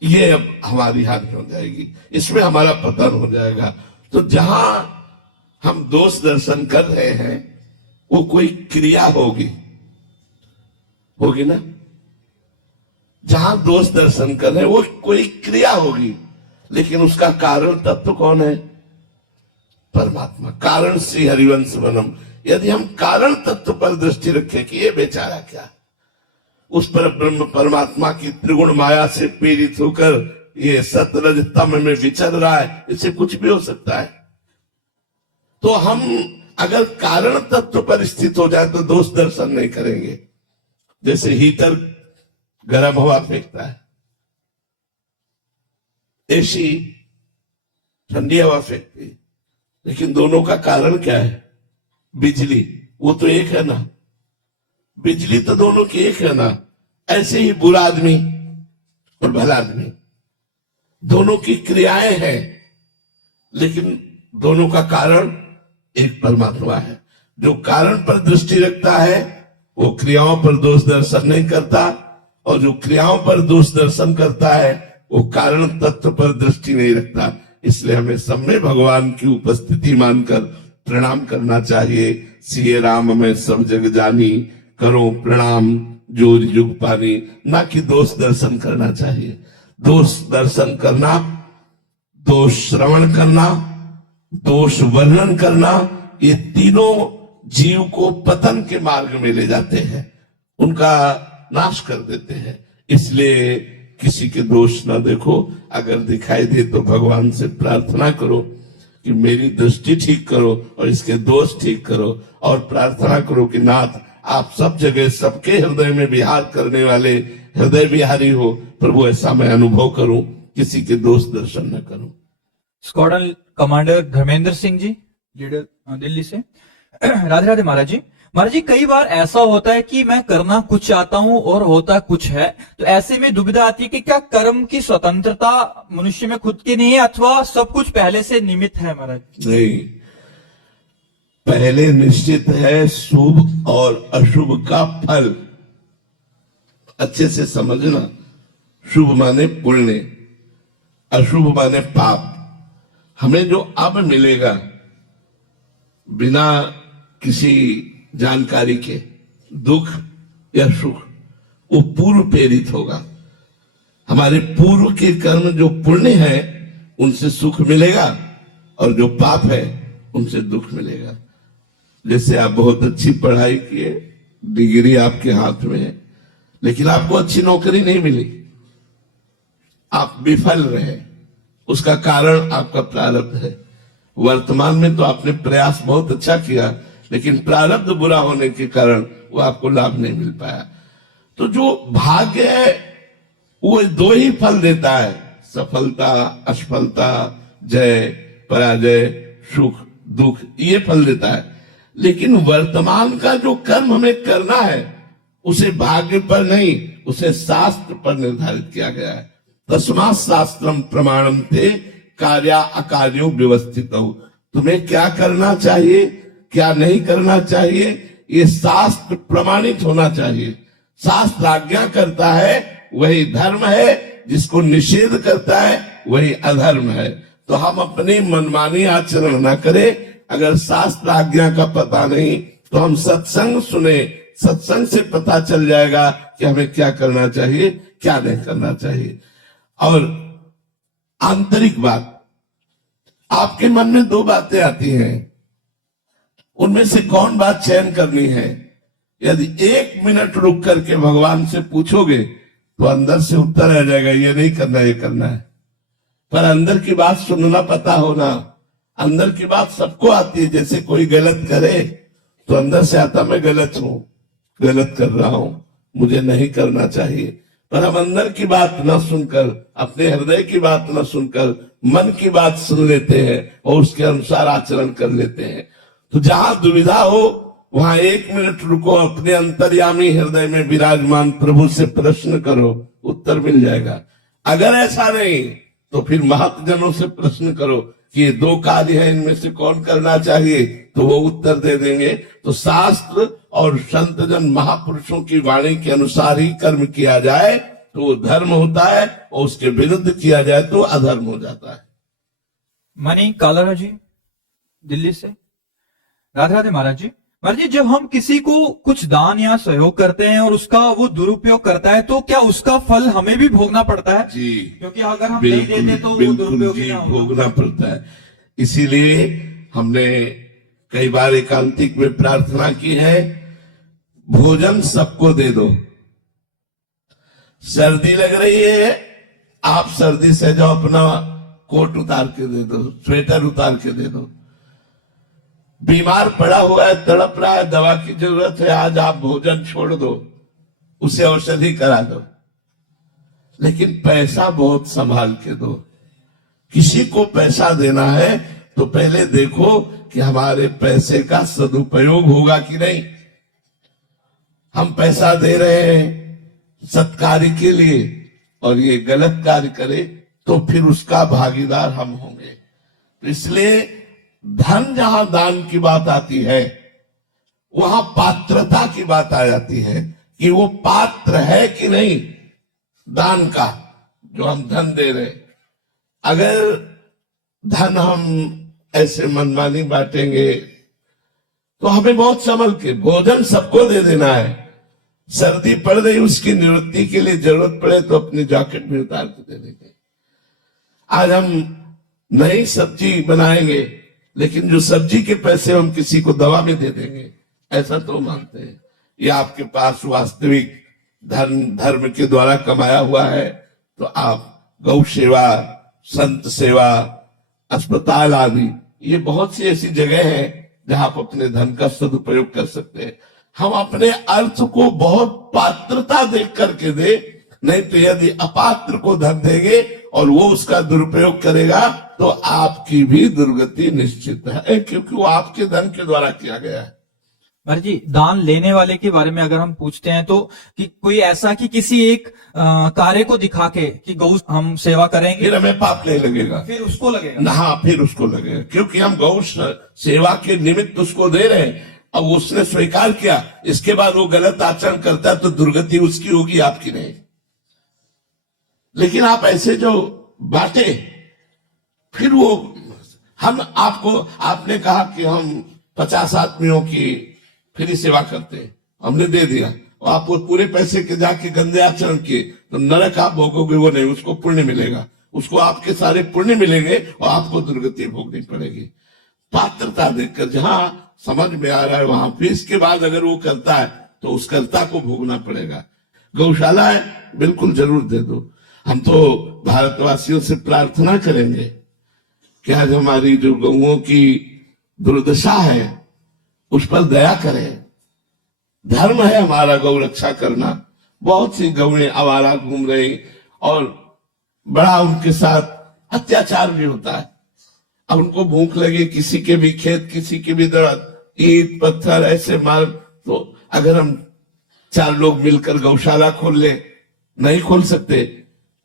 ये अब हमारी हानि हो जाएगी, इसमें हमारा पतन हो जाएगा। तो जहां हम दोष दर्शन कर रहे हैं वो कोई क्रिया होगी ना। जहां दोष दर्शन कर रहे हैं वो कोई क्रिया होगी, लेकिन उसका कारण तत्व कौन है? परमात्मा। कारण श्री हरिवंश वनम। यदि हम कारण तत्व पर दृष्टि रखें कि ये बेचारा क्या उस पर ब्रह्म परमात्मा की त्रिगुण माया से पीड़ित होकर ये सतरज तम में विचर रहा है, इससे कुछ भी हो सकता है। तो हम अगर कारण तत्व पर स्थित हो जाए तो दोष दर्शन नहीं करेंगे। जैसे हीटर गर्म हवा फेंकता है, एसी ठंडी हवा फेंकती है, लेकिन दोनों का कारण क्या है? बिजली। वो तो एक है ना, बिजली तो दोनों की एक है ना। ऐसे ही बुरा आदमी और भला आदमी दोनों की क्रियाएं हैं, लेकिन दोनों का कारण एक परमात्मा है। जो कारण पर दृष्टि रखता है वो क्रियाओं पर दोष दर्शन नहीं करता, और जो क्रियाओं पर दोष दर्शन करता है वो कारण तत्व पर दृष्टि नहीं रखता। इसलिए हमें सब में भगवान की उपस्थिति मानकर प्रणाम करना चाहिए। सिए राम में सब जग जानी, करो प्रणाम जोर जुग पानी। ना कि दोष दर्शन करना चाहिए। दोष दर्शन करना, दोष श्रवण करना, दोष वर्णन करना, ये तीनों जीव को पतन के मार्ग में ले जाते हैं, उनका नाश कर देते हैं। इसलिए किसी के दोष ना देखो, अगर दिखाई दे तो भगवान से प्रार्थना करो कि मेरी दृष्टि ठीक करो और इसके दोष ठीक करो, और प्रार्थना करो कि नाथ आप सब जगह सबके हृदय में विहार करने वाले हृदय विहारी हो। प्रभु ऐसा मैं अनुभव करूं, किसी के दोष दर्शन न करूं। Squadron commander Dharmendra Singh ji, leader Delhi से। राधे राधे महाराज जी। महाराज जी, कई बार ऐसा होता है कि मैं करना कुछ चाहता हूं और होता कुछ है, तो ऐसे में दुविधा आती है कि क्या कर्म की स्वतंत्रता मनुष्य में खुद की नहीं है अथवा सब कुछ पहले से निमित्त है? महाराज नहीं, पहले निश्चित है शुभ और अशुभ का फल। अच्छे से समझना, शुभ माने पुण्य, अशुभ माने पाप। हमें जो अब मिलेगा बिना किसी जानकारी के, दुख या सुख, वो पूर्व प्रेरित होगा। हमारे पूर्व के कर्म जो पुण्य है उनसे सुख मिलेगा, और जो पाप है उनसे दुख मिलेगा। जैसे आप बहुत अच्छी पढ़ाई किए, डिग्री आपके हाथ में है, लेकिन आपको अच्छी नौकरी नहीं मिली, आप विफल रहे, उसका कारण आपका प्रारब्ध है। वर्तमान में तो आपने प्रयास बहुत अच्छा किया, लेकिन प्रारब्ध बुरा होने के कारण वो आपको लाभ नहीं मिल पाया। तो जो भाग्य है वो दो ही फल देता है, सफलता असफलता, जय पराजय, सुख दुख, ये फल देता है। लेकिन वर्तमान का जो कर्म हमें करना है उसे भाग्य पर नहीं, उसे शास्त्र पर निर्धारित किया गया है। तस्मात् शास्त्रम प्रमाणम थे कार्या अकार्यो व्यवस्थित हो। तुम्हें क्या करना चाहिए क्या नहीं करना चाहिए, ये शास्त्र प्रमाणित होना चाहिए। शास्त्र आज्ञा करता है वही धर्म है, जिसको निषेध करता है वही अधर्म है। तो हम अपनी मनमानी आचरण न करें। अगर शास्त्र आज्ञा का पता नहीं तो हम सत्संग सुने, सत्संग से पता चल जाएगा कि हमें क्या करना चाहिए क्या नहीं करना चाहिए। और आंतरिक बात, आपके मन में दो बातें आती हैं, उनमें से कौन बात चयन करनी है? यदि 1 मिनट रुक करके भगवान से पूछोगे तो अंदर से उत्तर आ जाएगा, ये नहीं करना ये करना है। पर अंदर की बात सुनना पता होना, अंदर की बात सबको आती है। जैसे कोई गलत करे तो अंदर से आता मैं गलत हूं, गलत कर रहा हूं, मुझे नहीं करना चाहिए। पर हम अंदर की बात न सुनकर, अपने हृदय की बात न सुनकर मन की बात सुन लेते हैं और उसके अनुसार आचरण कर लेते हैं। तो जहां दुविधा हो वहां 1 मिनट रुको, अपने अंतर्यामी हृदय में विराजमान प्रभु से प्रश्न करो, उत्तर मिल जाएगा। अगर ऐसा नहीं तो फिर महतजनों से प्रश्न करो कि ये 2 कार्य है, इनमें से कौन करना चाहिए, तो वो उत्तर दे देंगे। तो शास्त्र और संतजन महापुरुषों की वाणी के अनुसार ही कर्म किया जाए तो वो धर्म होता है, और उसके विरुद्ध किया जाए तो अधर्म हो जाता है। मनी कालरा जी दिल्ली से। राधे राधे महाराज जी। महाराज जी, जब हम किसी को कुछ दान या सहयोग करते हैं और उसका वो दुरुपयोग करता है तो क्या उसका फल हमें भी भोगना पड़ता है? जी, क्योंकि अगर हम नहीं देते तो वो बिल्कुल दुरुपयोगी जी, ना होगा। भोगना पड़ता है। इसीलिए हमने कई बार एकांतिक में प्रार्थना की है, भोजन सबको दे दो। सर्दी लग रही है, आप सर्दी से जाओ, अपना कोट उतार के दे दो, स्वेटर उतार के दे दो। बीमार पड़ा हुआ है, तड़प रहा है, दवा की जरूरत है, आज आप भोजन छोड़ दो, उसे औषधि करा दो। लेकिन पैसा बहुत संभाल के दो। किसी को पैसा देना है तो पहले देखो कि हमारे पैसे का सदुपयोग होगा कि नहीं। हम पैसा दे रहे हैं सत्कार्य के लिए और ये गलत कार्य करे तो फिर उसका भागीदार हम होंगे। तो इसलिए धन जहां दान की बात आती है, वहां पात्रता की बात आ जाती है कि वो पात्र है कि नहीं दान का, जो हम धन दे रहे। अगर धन हम ऐसे मनमानी बांटेंगे तो हमें बहुत संभल के भोजन सबको दे देना है। सर्दी पड़ रही, उसकी निवृत्ति के लिए जरूरत पड़े तो अपनी जैकेट में उतार के दे देंगे। आज हम नई सब्जी बनाएंगे, लेकिन जो सब्जी के पैसे हम किसी को दवा में दे देंगे, ऐसा तो मानते हैं। ये आपके पास वास्तविक धर्म के द्वारा कमाया हुआ है तो आप गौ सेवा, संत सेवा, अस्पताल आदि, ये बहुत सी ऐसी जगह है जहां आप अपने धन का सदुपयोग कर सकते हैं। हम अपने अर्थ को बहुत पात्रता देख करके दे, नहीं तो यदि अपात्र को धन देंगे और वो उसका दुरुपयोग करेगा तो आपकी भी दुर्गति निश्चित है, क्योंकि वो आपके धन के द्वारा किया गया है। महाराज जी, दान लेने वाले के बारे में अगर हम पूछते हैं तो कि कोई ऐसा कि किसी एक कार्य को दिखा के कि गौ हम सेवा करेंगे, फिर हमें पाप नहीं लगेगा, फिर उसको लगेगा। हाँ, फिर उसको लगेगा, क्योंकि हम गौ सेवा के निमित्त उसको दे रहे हैं। अब उसने स्वीकार किया, इसके बाद वो गलत आचरण करता है तो दुर्गति उसकी होगी, आपकी नहीं। लेकिन आप ऐसे जो बांटे, फिर वो हम आपको, आपने कहा कि हम 50 आदमियों की फ्री सेवा करते हैं, हमने दे दिया और आप वो पूरे पैसे के जाके गंदे आचरण किए तो नरक आप भोगोगे, वो नहीं, उसको पुण्य मिलेगा, उसको आपके सारे पुण्य मिलेंगे और आपको दुर्गति भोगनी पड़ेगी। पात्रता देखकर जहां समझ में आ रहा है वहां, फिर इसके बाद अगर वो करता है तो उस कर्ता को भोगना पड़ेगा। गौशाला है, बिल्कुल जरूर दे दो। हम तो भारतवासियों से प्रार्थना करेंगे कि आज हमारी जो गौओं की दुर्दशा है उस पर दया करें। धर्म है हमारा गौ रक्षा करना। बहुत सी गौएं आवारा घूम रही और बड़ा उनके साथ अत्याचार भी होता है। अब उनको भूख लगी, किसी के भी खेत, किसी के भी दर्द, ईंट पत्थर ऐसे मार, तो अगर हम 4 लोग मिलकर गौशाला खोल ले, नहीं खोल सकते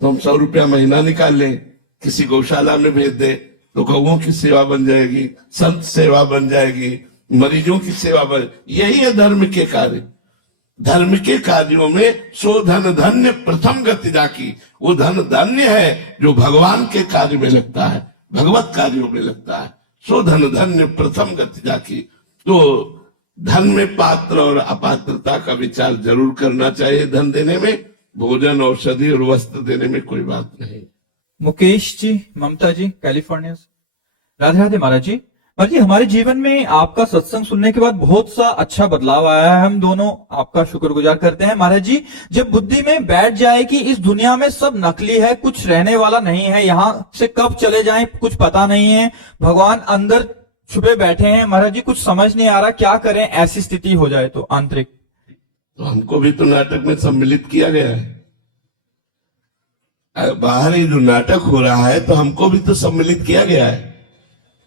तो हम 100 रुपया महीना निकाल लें, किसी गौशाला में भेज दे तो गौओं की सेवा बन जाएगी, संत सेवा बन जाएगी, मरीजों की सेवा बन। यही है धर्म के कार्य। धर्म के कार्यों में सो धन धन्य प्रथम गति जाकी, वो धन धन्य है जो भगवान के कार्य में लगता है, भगवत कार्यों में लगता है। सो धन धन्य प्रथम गति जाकी। तो धन में पात्र और अपात्रता का विचार जरूर करना चाहिए। धन देने में, भोजन, औषधि और वस्त्र देने में कोई बात नहीं। मुकेश जी, ममता जी, कैलिफोर्निया से। राधे राधे महाराज जी। महाराज जी, हमारे जीवन में आपका सत्संग सुनने के बाद बहुत सा अच्छा बदलाव आया है। हम दोनों आपका शुक्रगुजार करते हैं। महाराज जी, जब बुद्धि में बैठ जाए कि इस दुनिया में सब नकली है, कुछ रहने वाला नहीं है, यहाँ से कब चले जाएं कुछ पता नहीं है, भगवान अंदर छुपे बैठे हैं, महाराज जी कुछ समझ नहीं आ रहा, क्या करें ऐसी स्थिति हो जाए तो आंतरिक। तो हमको भी तो नाटक में सम्मिलित किया गया है। बाहर ही जो नाटक हो रहा है तो हमको भी तो सम्मिलित किया गया है।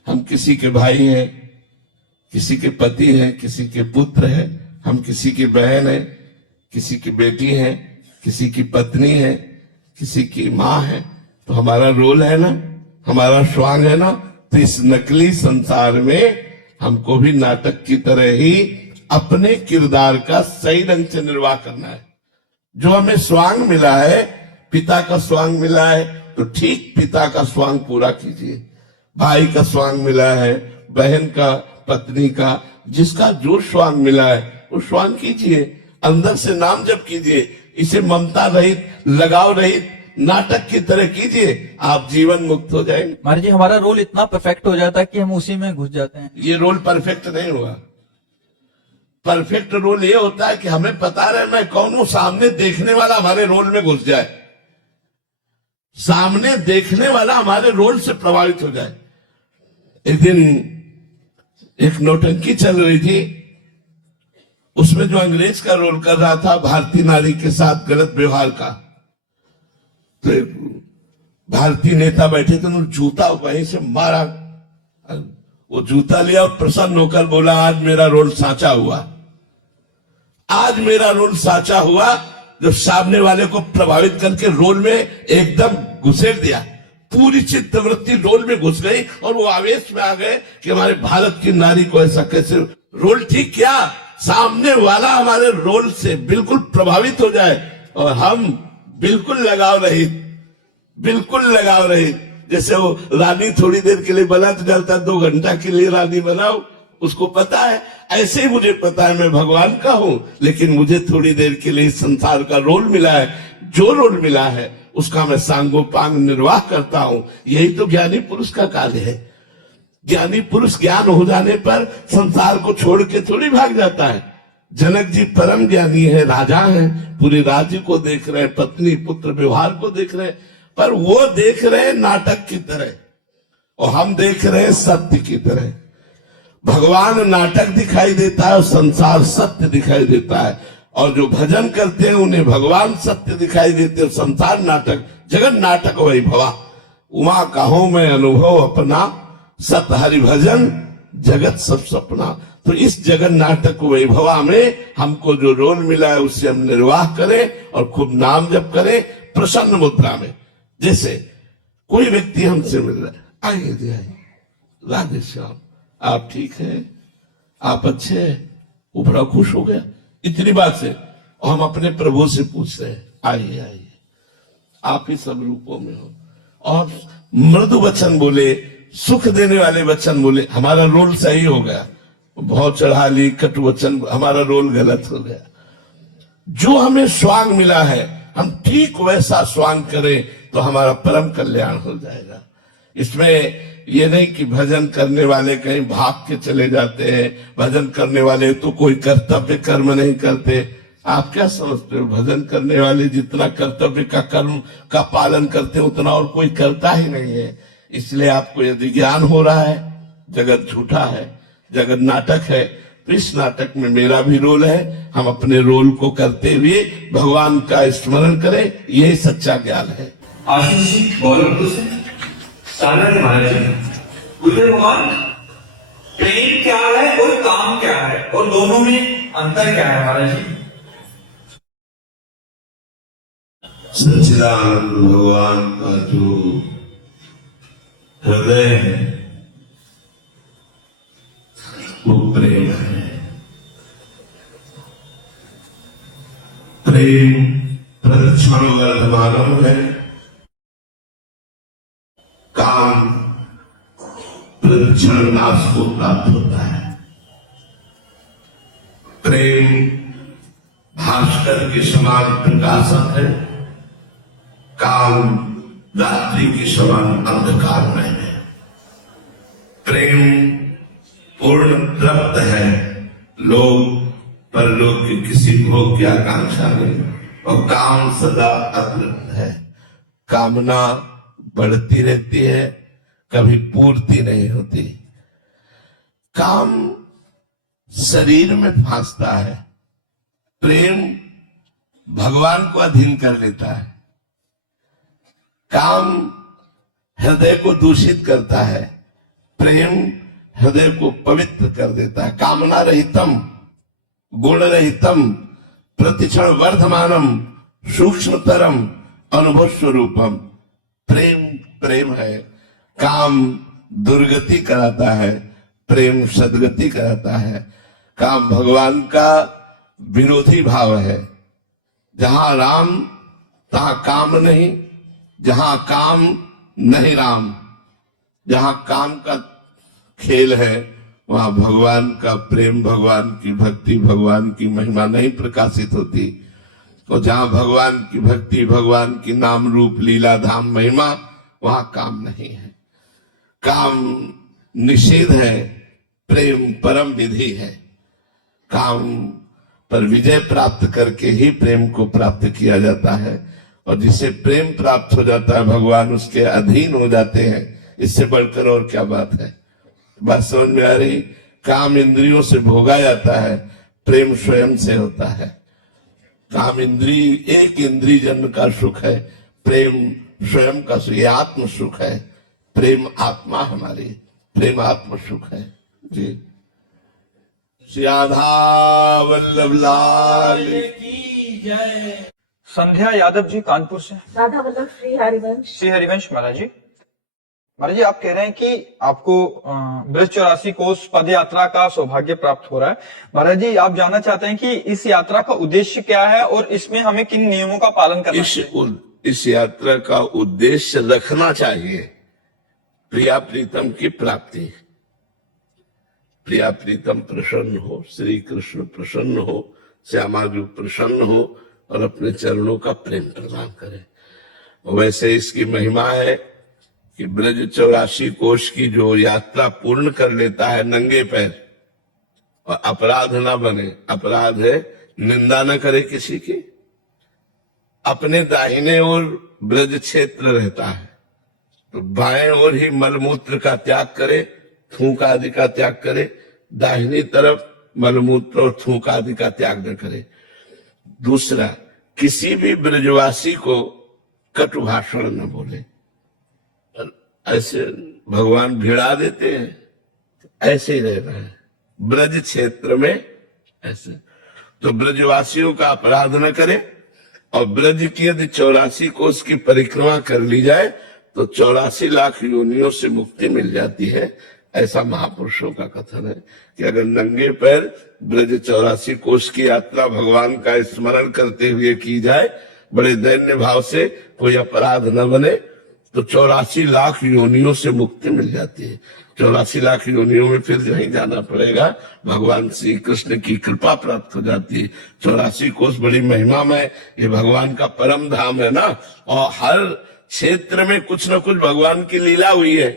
हम किसी के भाई हैं, किसी के पति हैं, किसी के पुत्र हैं, हम किसी की बहन है, किसी की बेटी है, किसी की पत्नी है, किसी की माँ है। तो हमारा रोल है ना, हमारा स्वांग है ना। तो इस नकली संसार में हमको भी नाटक की तरह ही अपने किरदार का सही ढंग से निर्वाह करना है। जो हमें स्वांग मिला है, पिता का स्वांग मिला है, तो ठीक पिता का स्वांग पूरा कीजिए। भाई का स्वांग मिला है, बहन का, पत्नी का, जिसका जो स्वांग मिला है वो स्वांग कीजिए, अंदर से नाम जप कीजिए। इसे ममता रहित, लगाव रहित नाटक की तरह कीजिए, आप जीवन मुक्त हो जाएंगे। महाराज जी हमारा रोल इतना परफेक्ट हो जाता है कि हम उसी में घुस जाते हैं। ये रोल परफेक्ट नहीं हुआ। परफेक्ट रोल ये होता है कि हमें पता रहे मैं कौन हूं, सामने देखने वाला हमारे रोल में घुस जाए, सामने देखने वाला हमारे रोल से प्रभावित हो जाए। एक दिन एक नौटंकी चल रही थी, उसमें जो अंग्रेज का रोल कर रहा था भारतीय नारी के साथ गलत व्यवहार का, तो एक भारतीय नेता बैठे थे, उन्होंने जूता वहीं से मारा। वो जूता लिया और प्रसन्न होकर बोला, आज मेरा रोल साचा हुआ, आज मेरा रोल साचा हुआ। जब सामने वाले को प्रभावित करके रोल में एकदम घुसेड़ दिया, पूरी चित्तवृत्ति रोल में घुस गई और वो आवेश में आ गए कि हमारे भारत की नारी को ऐसा कैसे रोल ठीक किया। सामने वाला हमारे रोल से बिल्कुल प्रभावित हो जाए और हम बिल्कुल लगाव रहित। जैसे वो रानी थोड़ी देर के लिए बना तो चलता, 2 घंटा के लिए रानी बनाओ, उसको पता है। ऐसे ही मुझे पता है मैं भगवान का हूं, लेकिन मुझे थोड़ी देर के लिए संसार का रोल मिला है। जो रोल मिला है उसका मैं सांगोपांग निर्वाह करता हूं। यही तो ज्ञानी पुरुष का कार्य है। ज्ञानी पुरुष ज्ञान हो जाने पर संसार को छोड़ के थोड़ी भाग जाता है। जनक जी परम ज्ञानी है, राजा हैं, पूरे राज्य को देख रहे हैं, पत्नी पुत्र व्यवहार को देख रहे हैं, पर वो देख रहे हैं नाटक की तरह और हम देख रहे हैं सत्य की तरह। भगवान नाटक दिखाई देता है और संसार सत्य दिखाई देता है, और जो भजन करते हैं उन्हें भगवान सत्य दिखाई देते हैं, संसार नाटक। जगत नाटक वही भवा, उमा कहो मैं अनुभव अपना, सत हरि भजन जगत सब सपना। तो इस जगत नाटक वैभवा में हमको जो रोल मिला है उससे हम निर्वाह करें और खूब नाम जप करें प्रसन्न मुद्रा में। जैसे कोई व्यक्ति हमसे मिल रहा है, आइए जी आइए, राधे श्याम, आप ठीक हैं, आप अच्छे हैं, वो बड़ा खुश हो गया इतनी बात से। और हम अपने प्रभु से पूछ रहे हैं, आइए आइए, आप ही सब रूपों में हो, और मृदु वचन बोले, सुख देने वाले वचन बोले। हमारा रोल सही हो गया, बहुत चढ़ा ली कटु वचन, हमारा रोल गलत हो गया। जो हमें स्वांग मिला है हम ठीक वैसा स्वांग करें तो हमारा परम कल्याण हो जाएगा। इसमें ये नहीं कि भजन करने वाले कहीं भाग के चले जाते हैं, भजन करने वाले तो कोई कर्तव्य कर्म नहीं करते। आप क्या समझते हो, भजन करने वाले जितना कर्तव्य का कर्म का पालन करते हैं उतना और कोई करता ही नहीं है। इसलिए आपको यदि ज्ञान हो रहा है जगत झूठा है, जगत नाटक है, तो इस नाटक में मेरा भी रोल है। हम अपने रोल को करते हुए भगवान का स्मरण करें, यही सच्चा ज्ञान है। आशीष जी गोरखपुर से सानंद महाराज जी, गुरुदेव भगवान, प्रेम क्या है और काम क्या है और दोनों में अंतर क्या है महाराज जी? सच्चिदानंद भगवान का जो हृदय है वो प्रेम है। प्रेम प्रतिक्षण वर्धमान है, काम प्रतिक्षण नाश को प्राप्त होता है। प्रेम भास्कर के समान प्रकाशक है, काम रात्रि के समान अंधकारमय है। प्रेम पूर्ण तृप्त है, लोग परलोक के किसी भोग की आकांक्षा नहीं, और काम सदा अतृप्त है। कामना बढ़ती रहती है, कभी पूर्ति नहीं होती। काम शरीर में फांसता है, प्रेम भगवान को अधीन कर लेता है। काम हृदय को दूषित करता है, प्रेम हृदय को पवित्र कर देता है। कामना रहितम गुण रहितम प्रतिक्षण वर्धमानम सूक्ष्मतरम अनुभव स्वरूपम। प्रेम प्रेम है। काम दुर्गति कराता है, प्रेम सदगति कराता है। काम भगवान का विरोधी भाव है, जहां राम तहां काम नहीं, जहां काम नहीं राम। जहां काम का खेल है वहां भगवान का प्रेम, भगवान की भक्ति, भगवान की महिमा नहीं प्रकाशित होती। और जहां भगवान की भक्ति, भगवान की नाम रूप लीला धाम महिमा, वहां काम नहीं है। काम निषेध है, प्रेम परम विधि है। काम पर विजय प्राप्त करके ही प्रेम को प्राप्त किया जाता है, और जिसे प्रेम प्राप्त हो जाता है भगवान उसके अधीन हो जाते हैं। इससे बढ़कर और क्या बात है? बात समझ में आ रही? काम इंद्रियों से भोगा जाता है, प्रेम स्वयं से होता है। काम इंद्री, एक इंद्री जन्म का सुख है, प्रेम स्वयं का सुख, ये आत्म सुख है। प्रेम आत्मा हमारी, प्रेम आत्म सुख है जी। राधा वल्लभ लाल की जय। संध्या यादव जी कानपुर से। राधा वल्लभ श्री हरिवंश। श्री हरिवंश महाराज जी। महाराज जी, आप कह रहे हैं कि आपको ब्रज 84 कोस पद यात्रा का सौभाग्य प्राप्त हो रहा है। महाराज जी, आप जानना चाहते हैं कि इस यात्रा का उद्देश्य क्या है और इसमें हमें किन नियमों का पालन करना चाहिए? इस यात्रा का उद्देश्य रखना चाहिए प्रिया प्रीतम की प्राप्ति। प्रिया प्रीतम प्रसन्न हो, श्री कृष्ण प्रसन्न हो, श्यामा जी प्रसन्न हो और अपने चरणों का प्रेम प्रदान करे। वैसे इसकी महिमा है कि ब्रज 84 कोश की जो यात्रा पूर्ण कर लेता है नंगे पैर, और अपराध ना बने, अपराध है निंदा न करे किसी की। अपने दाहिने ओर ब्रज क्षेत्र रहता है, तो बाएं ओर ही मलमूत्र का त्याग करे, थूक आदि का त्याग करे। दाहिनी तरफ मलमूत्र और थूक आदि का त्याग न करे। दूसरा, किसी भी ब्रजवासी को कटु भाषण न बोले। ऐसे भगवान भिड़ा देते हैं, ऐसे ही रहना है ब्रज क्षेत्र में ऐसे। तो ब्रजवासियों का अपराध न करे, और ब्रज की यदि 84 कोस की परिक्रमा कर ली जाए तो 84 लाख योनियों से मुक्ति मिल जाती है। ऐसा महापुरुषों का कथन है कि अगर नंगे पैर ब्रज 84 कोस की यात्रा भगवान का स्मरण करते हुए की जाए, बड़े दैन्य भाव से, कोई अपराध न बने, तो 84 लाख योनियों से मुक्ति मिल जाती है। 84 लाख योनियों में फिर नहीं जाना पड़ेगा, भगवान श्री कृष्ण की कृपा प्राप्त हो जाती है। 84 कोस बड़ी महिमा में, ये भगवान का परम धाम है ना, और हर क्षेत्र में कुछ न कुछ भगवान की लीला हुई है।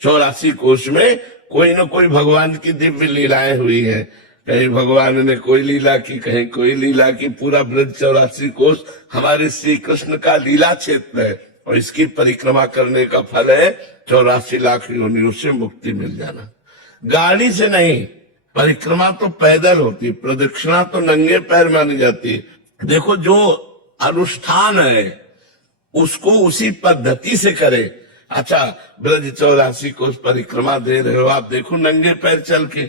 84 कोस में कोई न कोई भगवान की दिव्य लीलाएं हुई है। कहीं भगवान ने कोई लीला की, कहीं कोई लीला की। पूरा ब्रज 84 कोस हमारे श्री कृष्ण का लीला क्षेत्र है, और इसकी परिक्रमा करने का फल है 84 लाख योनियों से मुक्ति मिल जाना। गाड़ी से नहीं, परिक्रमा तो पैदल होती, प्रदक्षिणा तो नंगे पैर मानी जाती है। देखो, जो अनुष्ठान है उसको उसी पद्धति से करे। अच्छा, ब्रज 84 को परिक्रमा दे रहे हो आप, देखो नंगे पैर चल के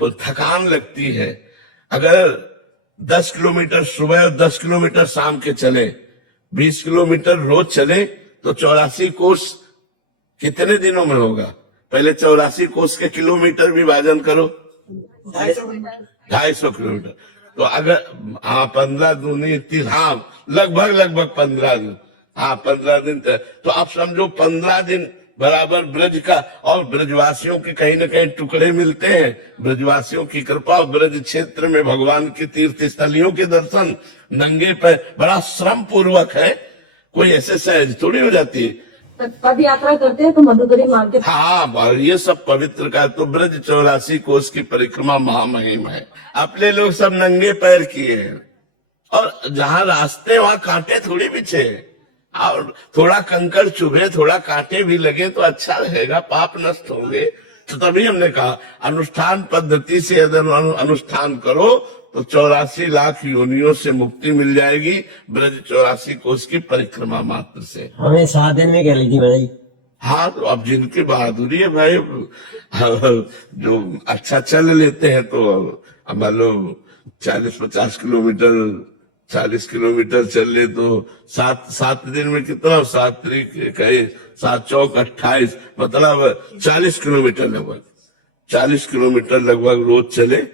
तो थकान लगती है। अगर 10 किलोमीटर सुबह और 10 किलोमीटर शाम के चले, 20 किलोमीटर रोज चले, तो 84 कोस कितने दिनों में होगा? पहले 84 कोस के किलोमीटर विभाजन करो, 250 किलोमीटर। तो अगर 15 दूनी 30, लगभग 15 दिन, 15 दिन तक। तो आप समझो 15 दिन बराबर ब्रज का, और ब्रजवासियों के कहीं न कहीं टुकड़े मिलते हैं। ब्रजवासियों की कृपा, ब्रज क्षेत्र में भगवान की तीर्थ स्थलियों के दर्शन नंगे पैर, बड़ा श्रम पूर्वक है, कोई ऐसे सहज थोड़ी हो जाती है। पद यात्रा करते हैं तो मधुकरी मार्ग। हाँ, ये सब पवित्र का, तो ब्रज 84 कोस की परिक्रमा महामहिम है। अपने लोग सब नंगे पैर किए हैं, और जहाँ रास्ते वहाँ कांटे थोड़ी बिछे, और थोड़ा कंकड़ चुभे, थोड़ा कांटे भी लगे तो अच्छा रहेगा, पाप नष्ट होंगे। तो तभी हमने कहा अनुष्ठान पद्धति से अगर अनुष्ठान करो तो 84 लाख योनियों से मुक्ति मिल जाएगी ब्रज 84 कोस की परिक्रमा मात्र से। हमें 7 दिन में कर ली थी भाई। हाँ, तो अब जिनकी बहादुरी है भाई, जो अच्छा चल लेते हैं, तो मान लो 40-50 किलोमीटर, 40 किलोमीटर चल ले तो 7 दिन में कितना, 7 चौक 28, मतलब 40 किलोमीटर लगभग, 40 किलोमीटर लगभग रोज चले,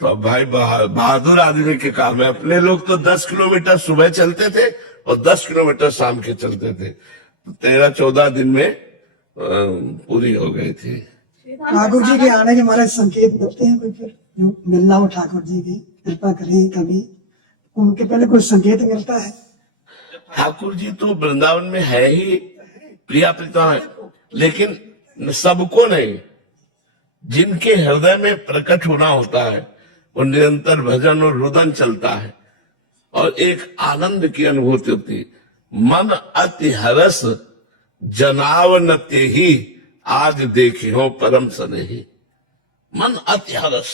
तो अब भाई बहादुर आदमी के काम है। अपने लोग तो 10 किलोमीटर सुबह चलते थे और 10 किलोमीटर शाम के चलते थे, 13-14 दिन में पूरी हो गई थी। ठाकुर जी के आने के हमारे संकेत मिलते हैं कोई, फिर जो मिलना हो ठाकुर जी की कृपा करें कभी, उनके पहले कोई संकेत मिलता है? ठाकुर जी तो वृंदावन में है ही, प्रिया प्रीतम है, लेकिन सबको नहीं। जिनके हृदय में प्रकट होना होता है वो निरंतर भजन और रुदन चलता है और एक आनंद की अनुभूति होती है। मन अति हरस जनावनते ही आज देखियो परम स्नेही। मन अति हरस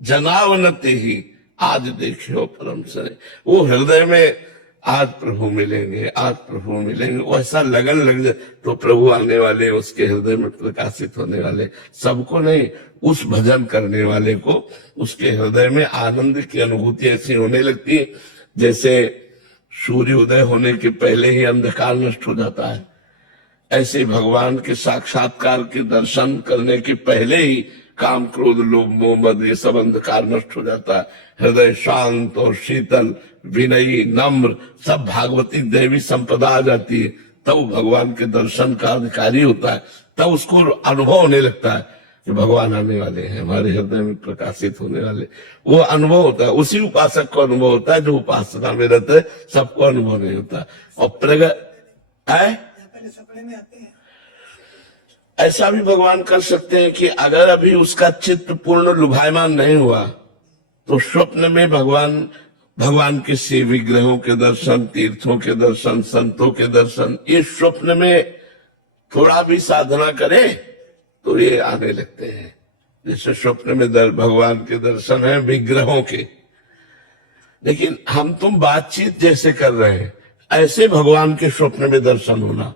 जनावनते ही आज देखियो परम स्नेही। वो हृदय में आज प्रभु मिलेंगे, आज प्रभु मिलेंगे, वो ऐसा लगन लग जाए तो प्रभु आने वाले, उसके हृदय में प्रकाशित होने वाले। सबको नहीं, उस भजन करने वाले को उसके हृदय में आनंद की अनुभूति ऐसी होने लगती है जैसे सूर्य उदय होने के पहले ही अंधकार नष्ट हो जाता है। ऐसे भगवान के साक्षात्कार के दर्शन करने के पहले ही काम क्रोध लोभ मोह मद ये सब अंधकार नष्ट हो जाता है। हृदय शांत और शीतल विनयी नम्र सब भागवती देवी संपदा आ जाती है। तब भगवान के दर्शन का अधिकारी होता है, तब उसको अनुभव होने लगता है कि भगवान आने वाले हैं, हमारे हृदय में प्रकाशित होने वाले। वो अनुभव होता है, उसी उपासक को अनुभव होता है जो उपासना में रहता है, सबको अनुभव नहीं होता। और प्रगट सपने में आते हैं। ऐसा भी भगवान कर सकते हैं कि अगर अभी उसका चित्त पूर्ण लुभायमान नहीं हुआ तो स्वप्न में भगवान के शिव विग्रहों के दर्शन, तीर्थों के दर्शन, संतों के दर्शन, ये स्वप्न में थोड़ा भी साधना करे तो ये आने लगते हैं। जैसे स्वप्न में भगवान के दर्शन है विग्रहों के, लेकिन हम तुम बातचीत जैसे कर रहे हैं ऐसे भगवान के स्वप्न में दर्शन होना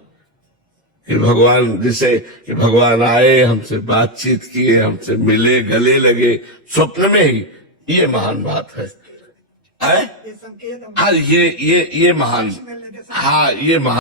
कि भगवान जैसे कि भगवान आए, हमसे बातचीत किए, हमसे मिले, गले लगे स्वप्न में ही, ये महान बात है। हाँ, ये महान, हाँ ये महान।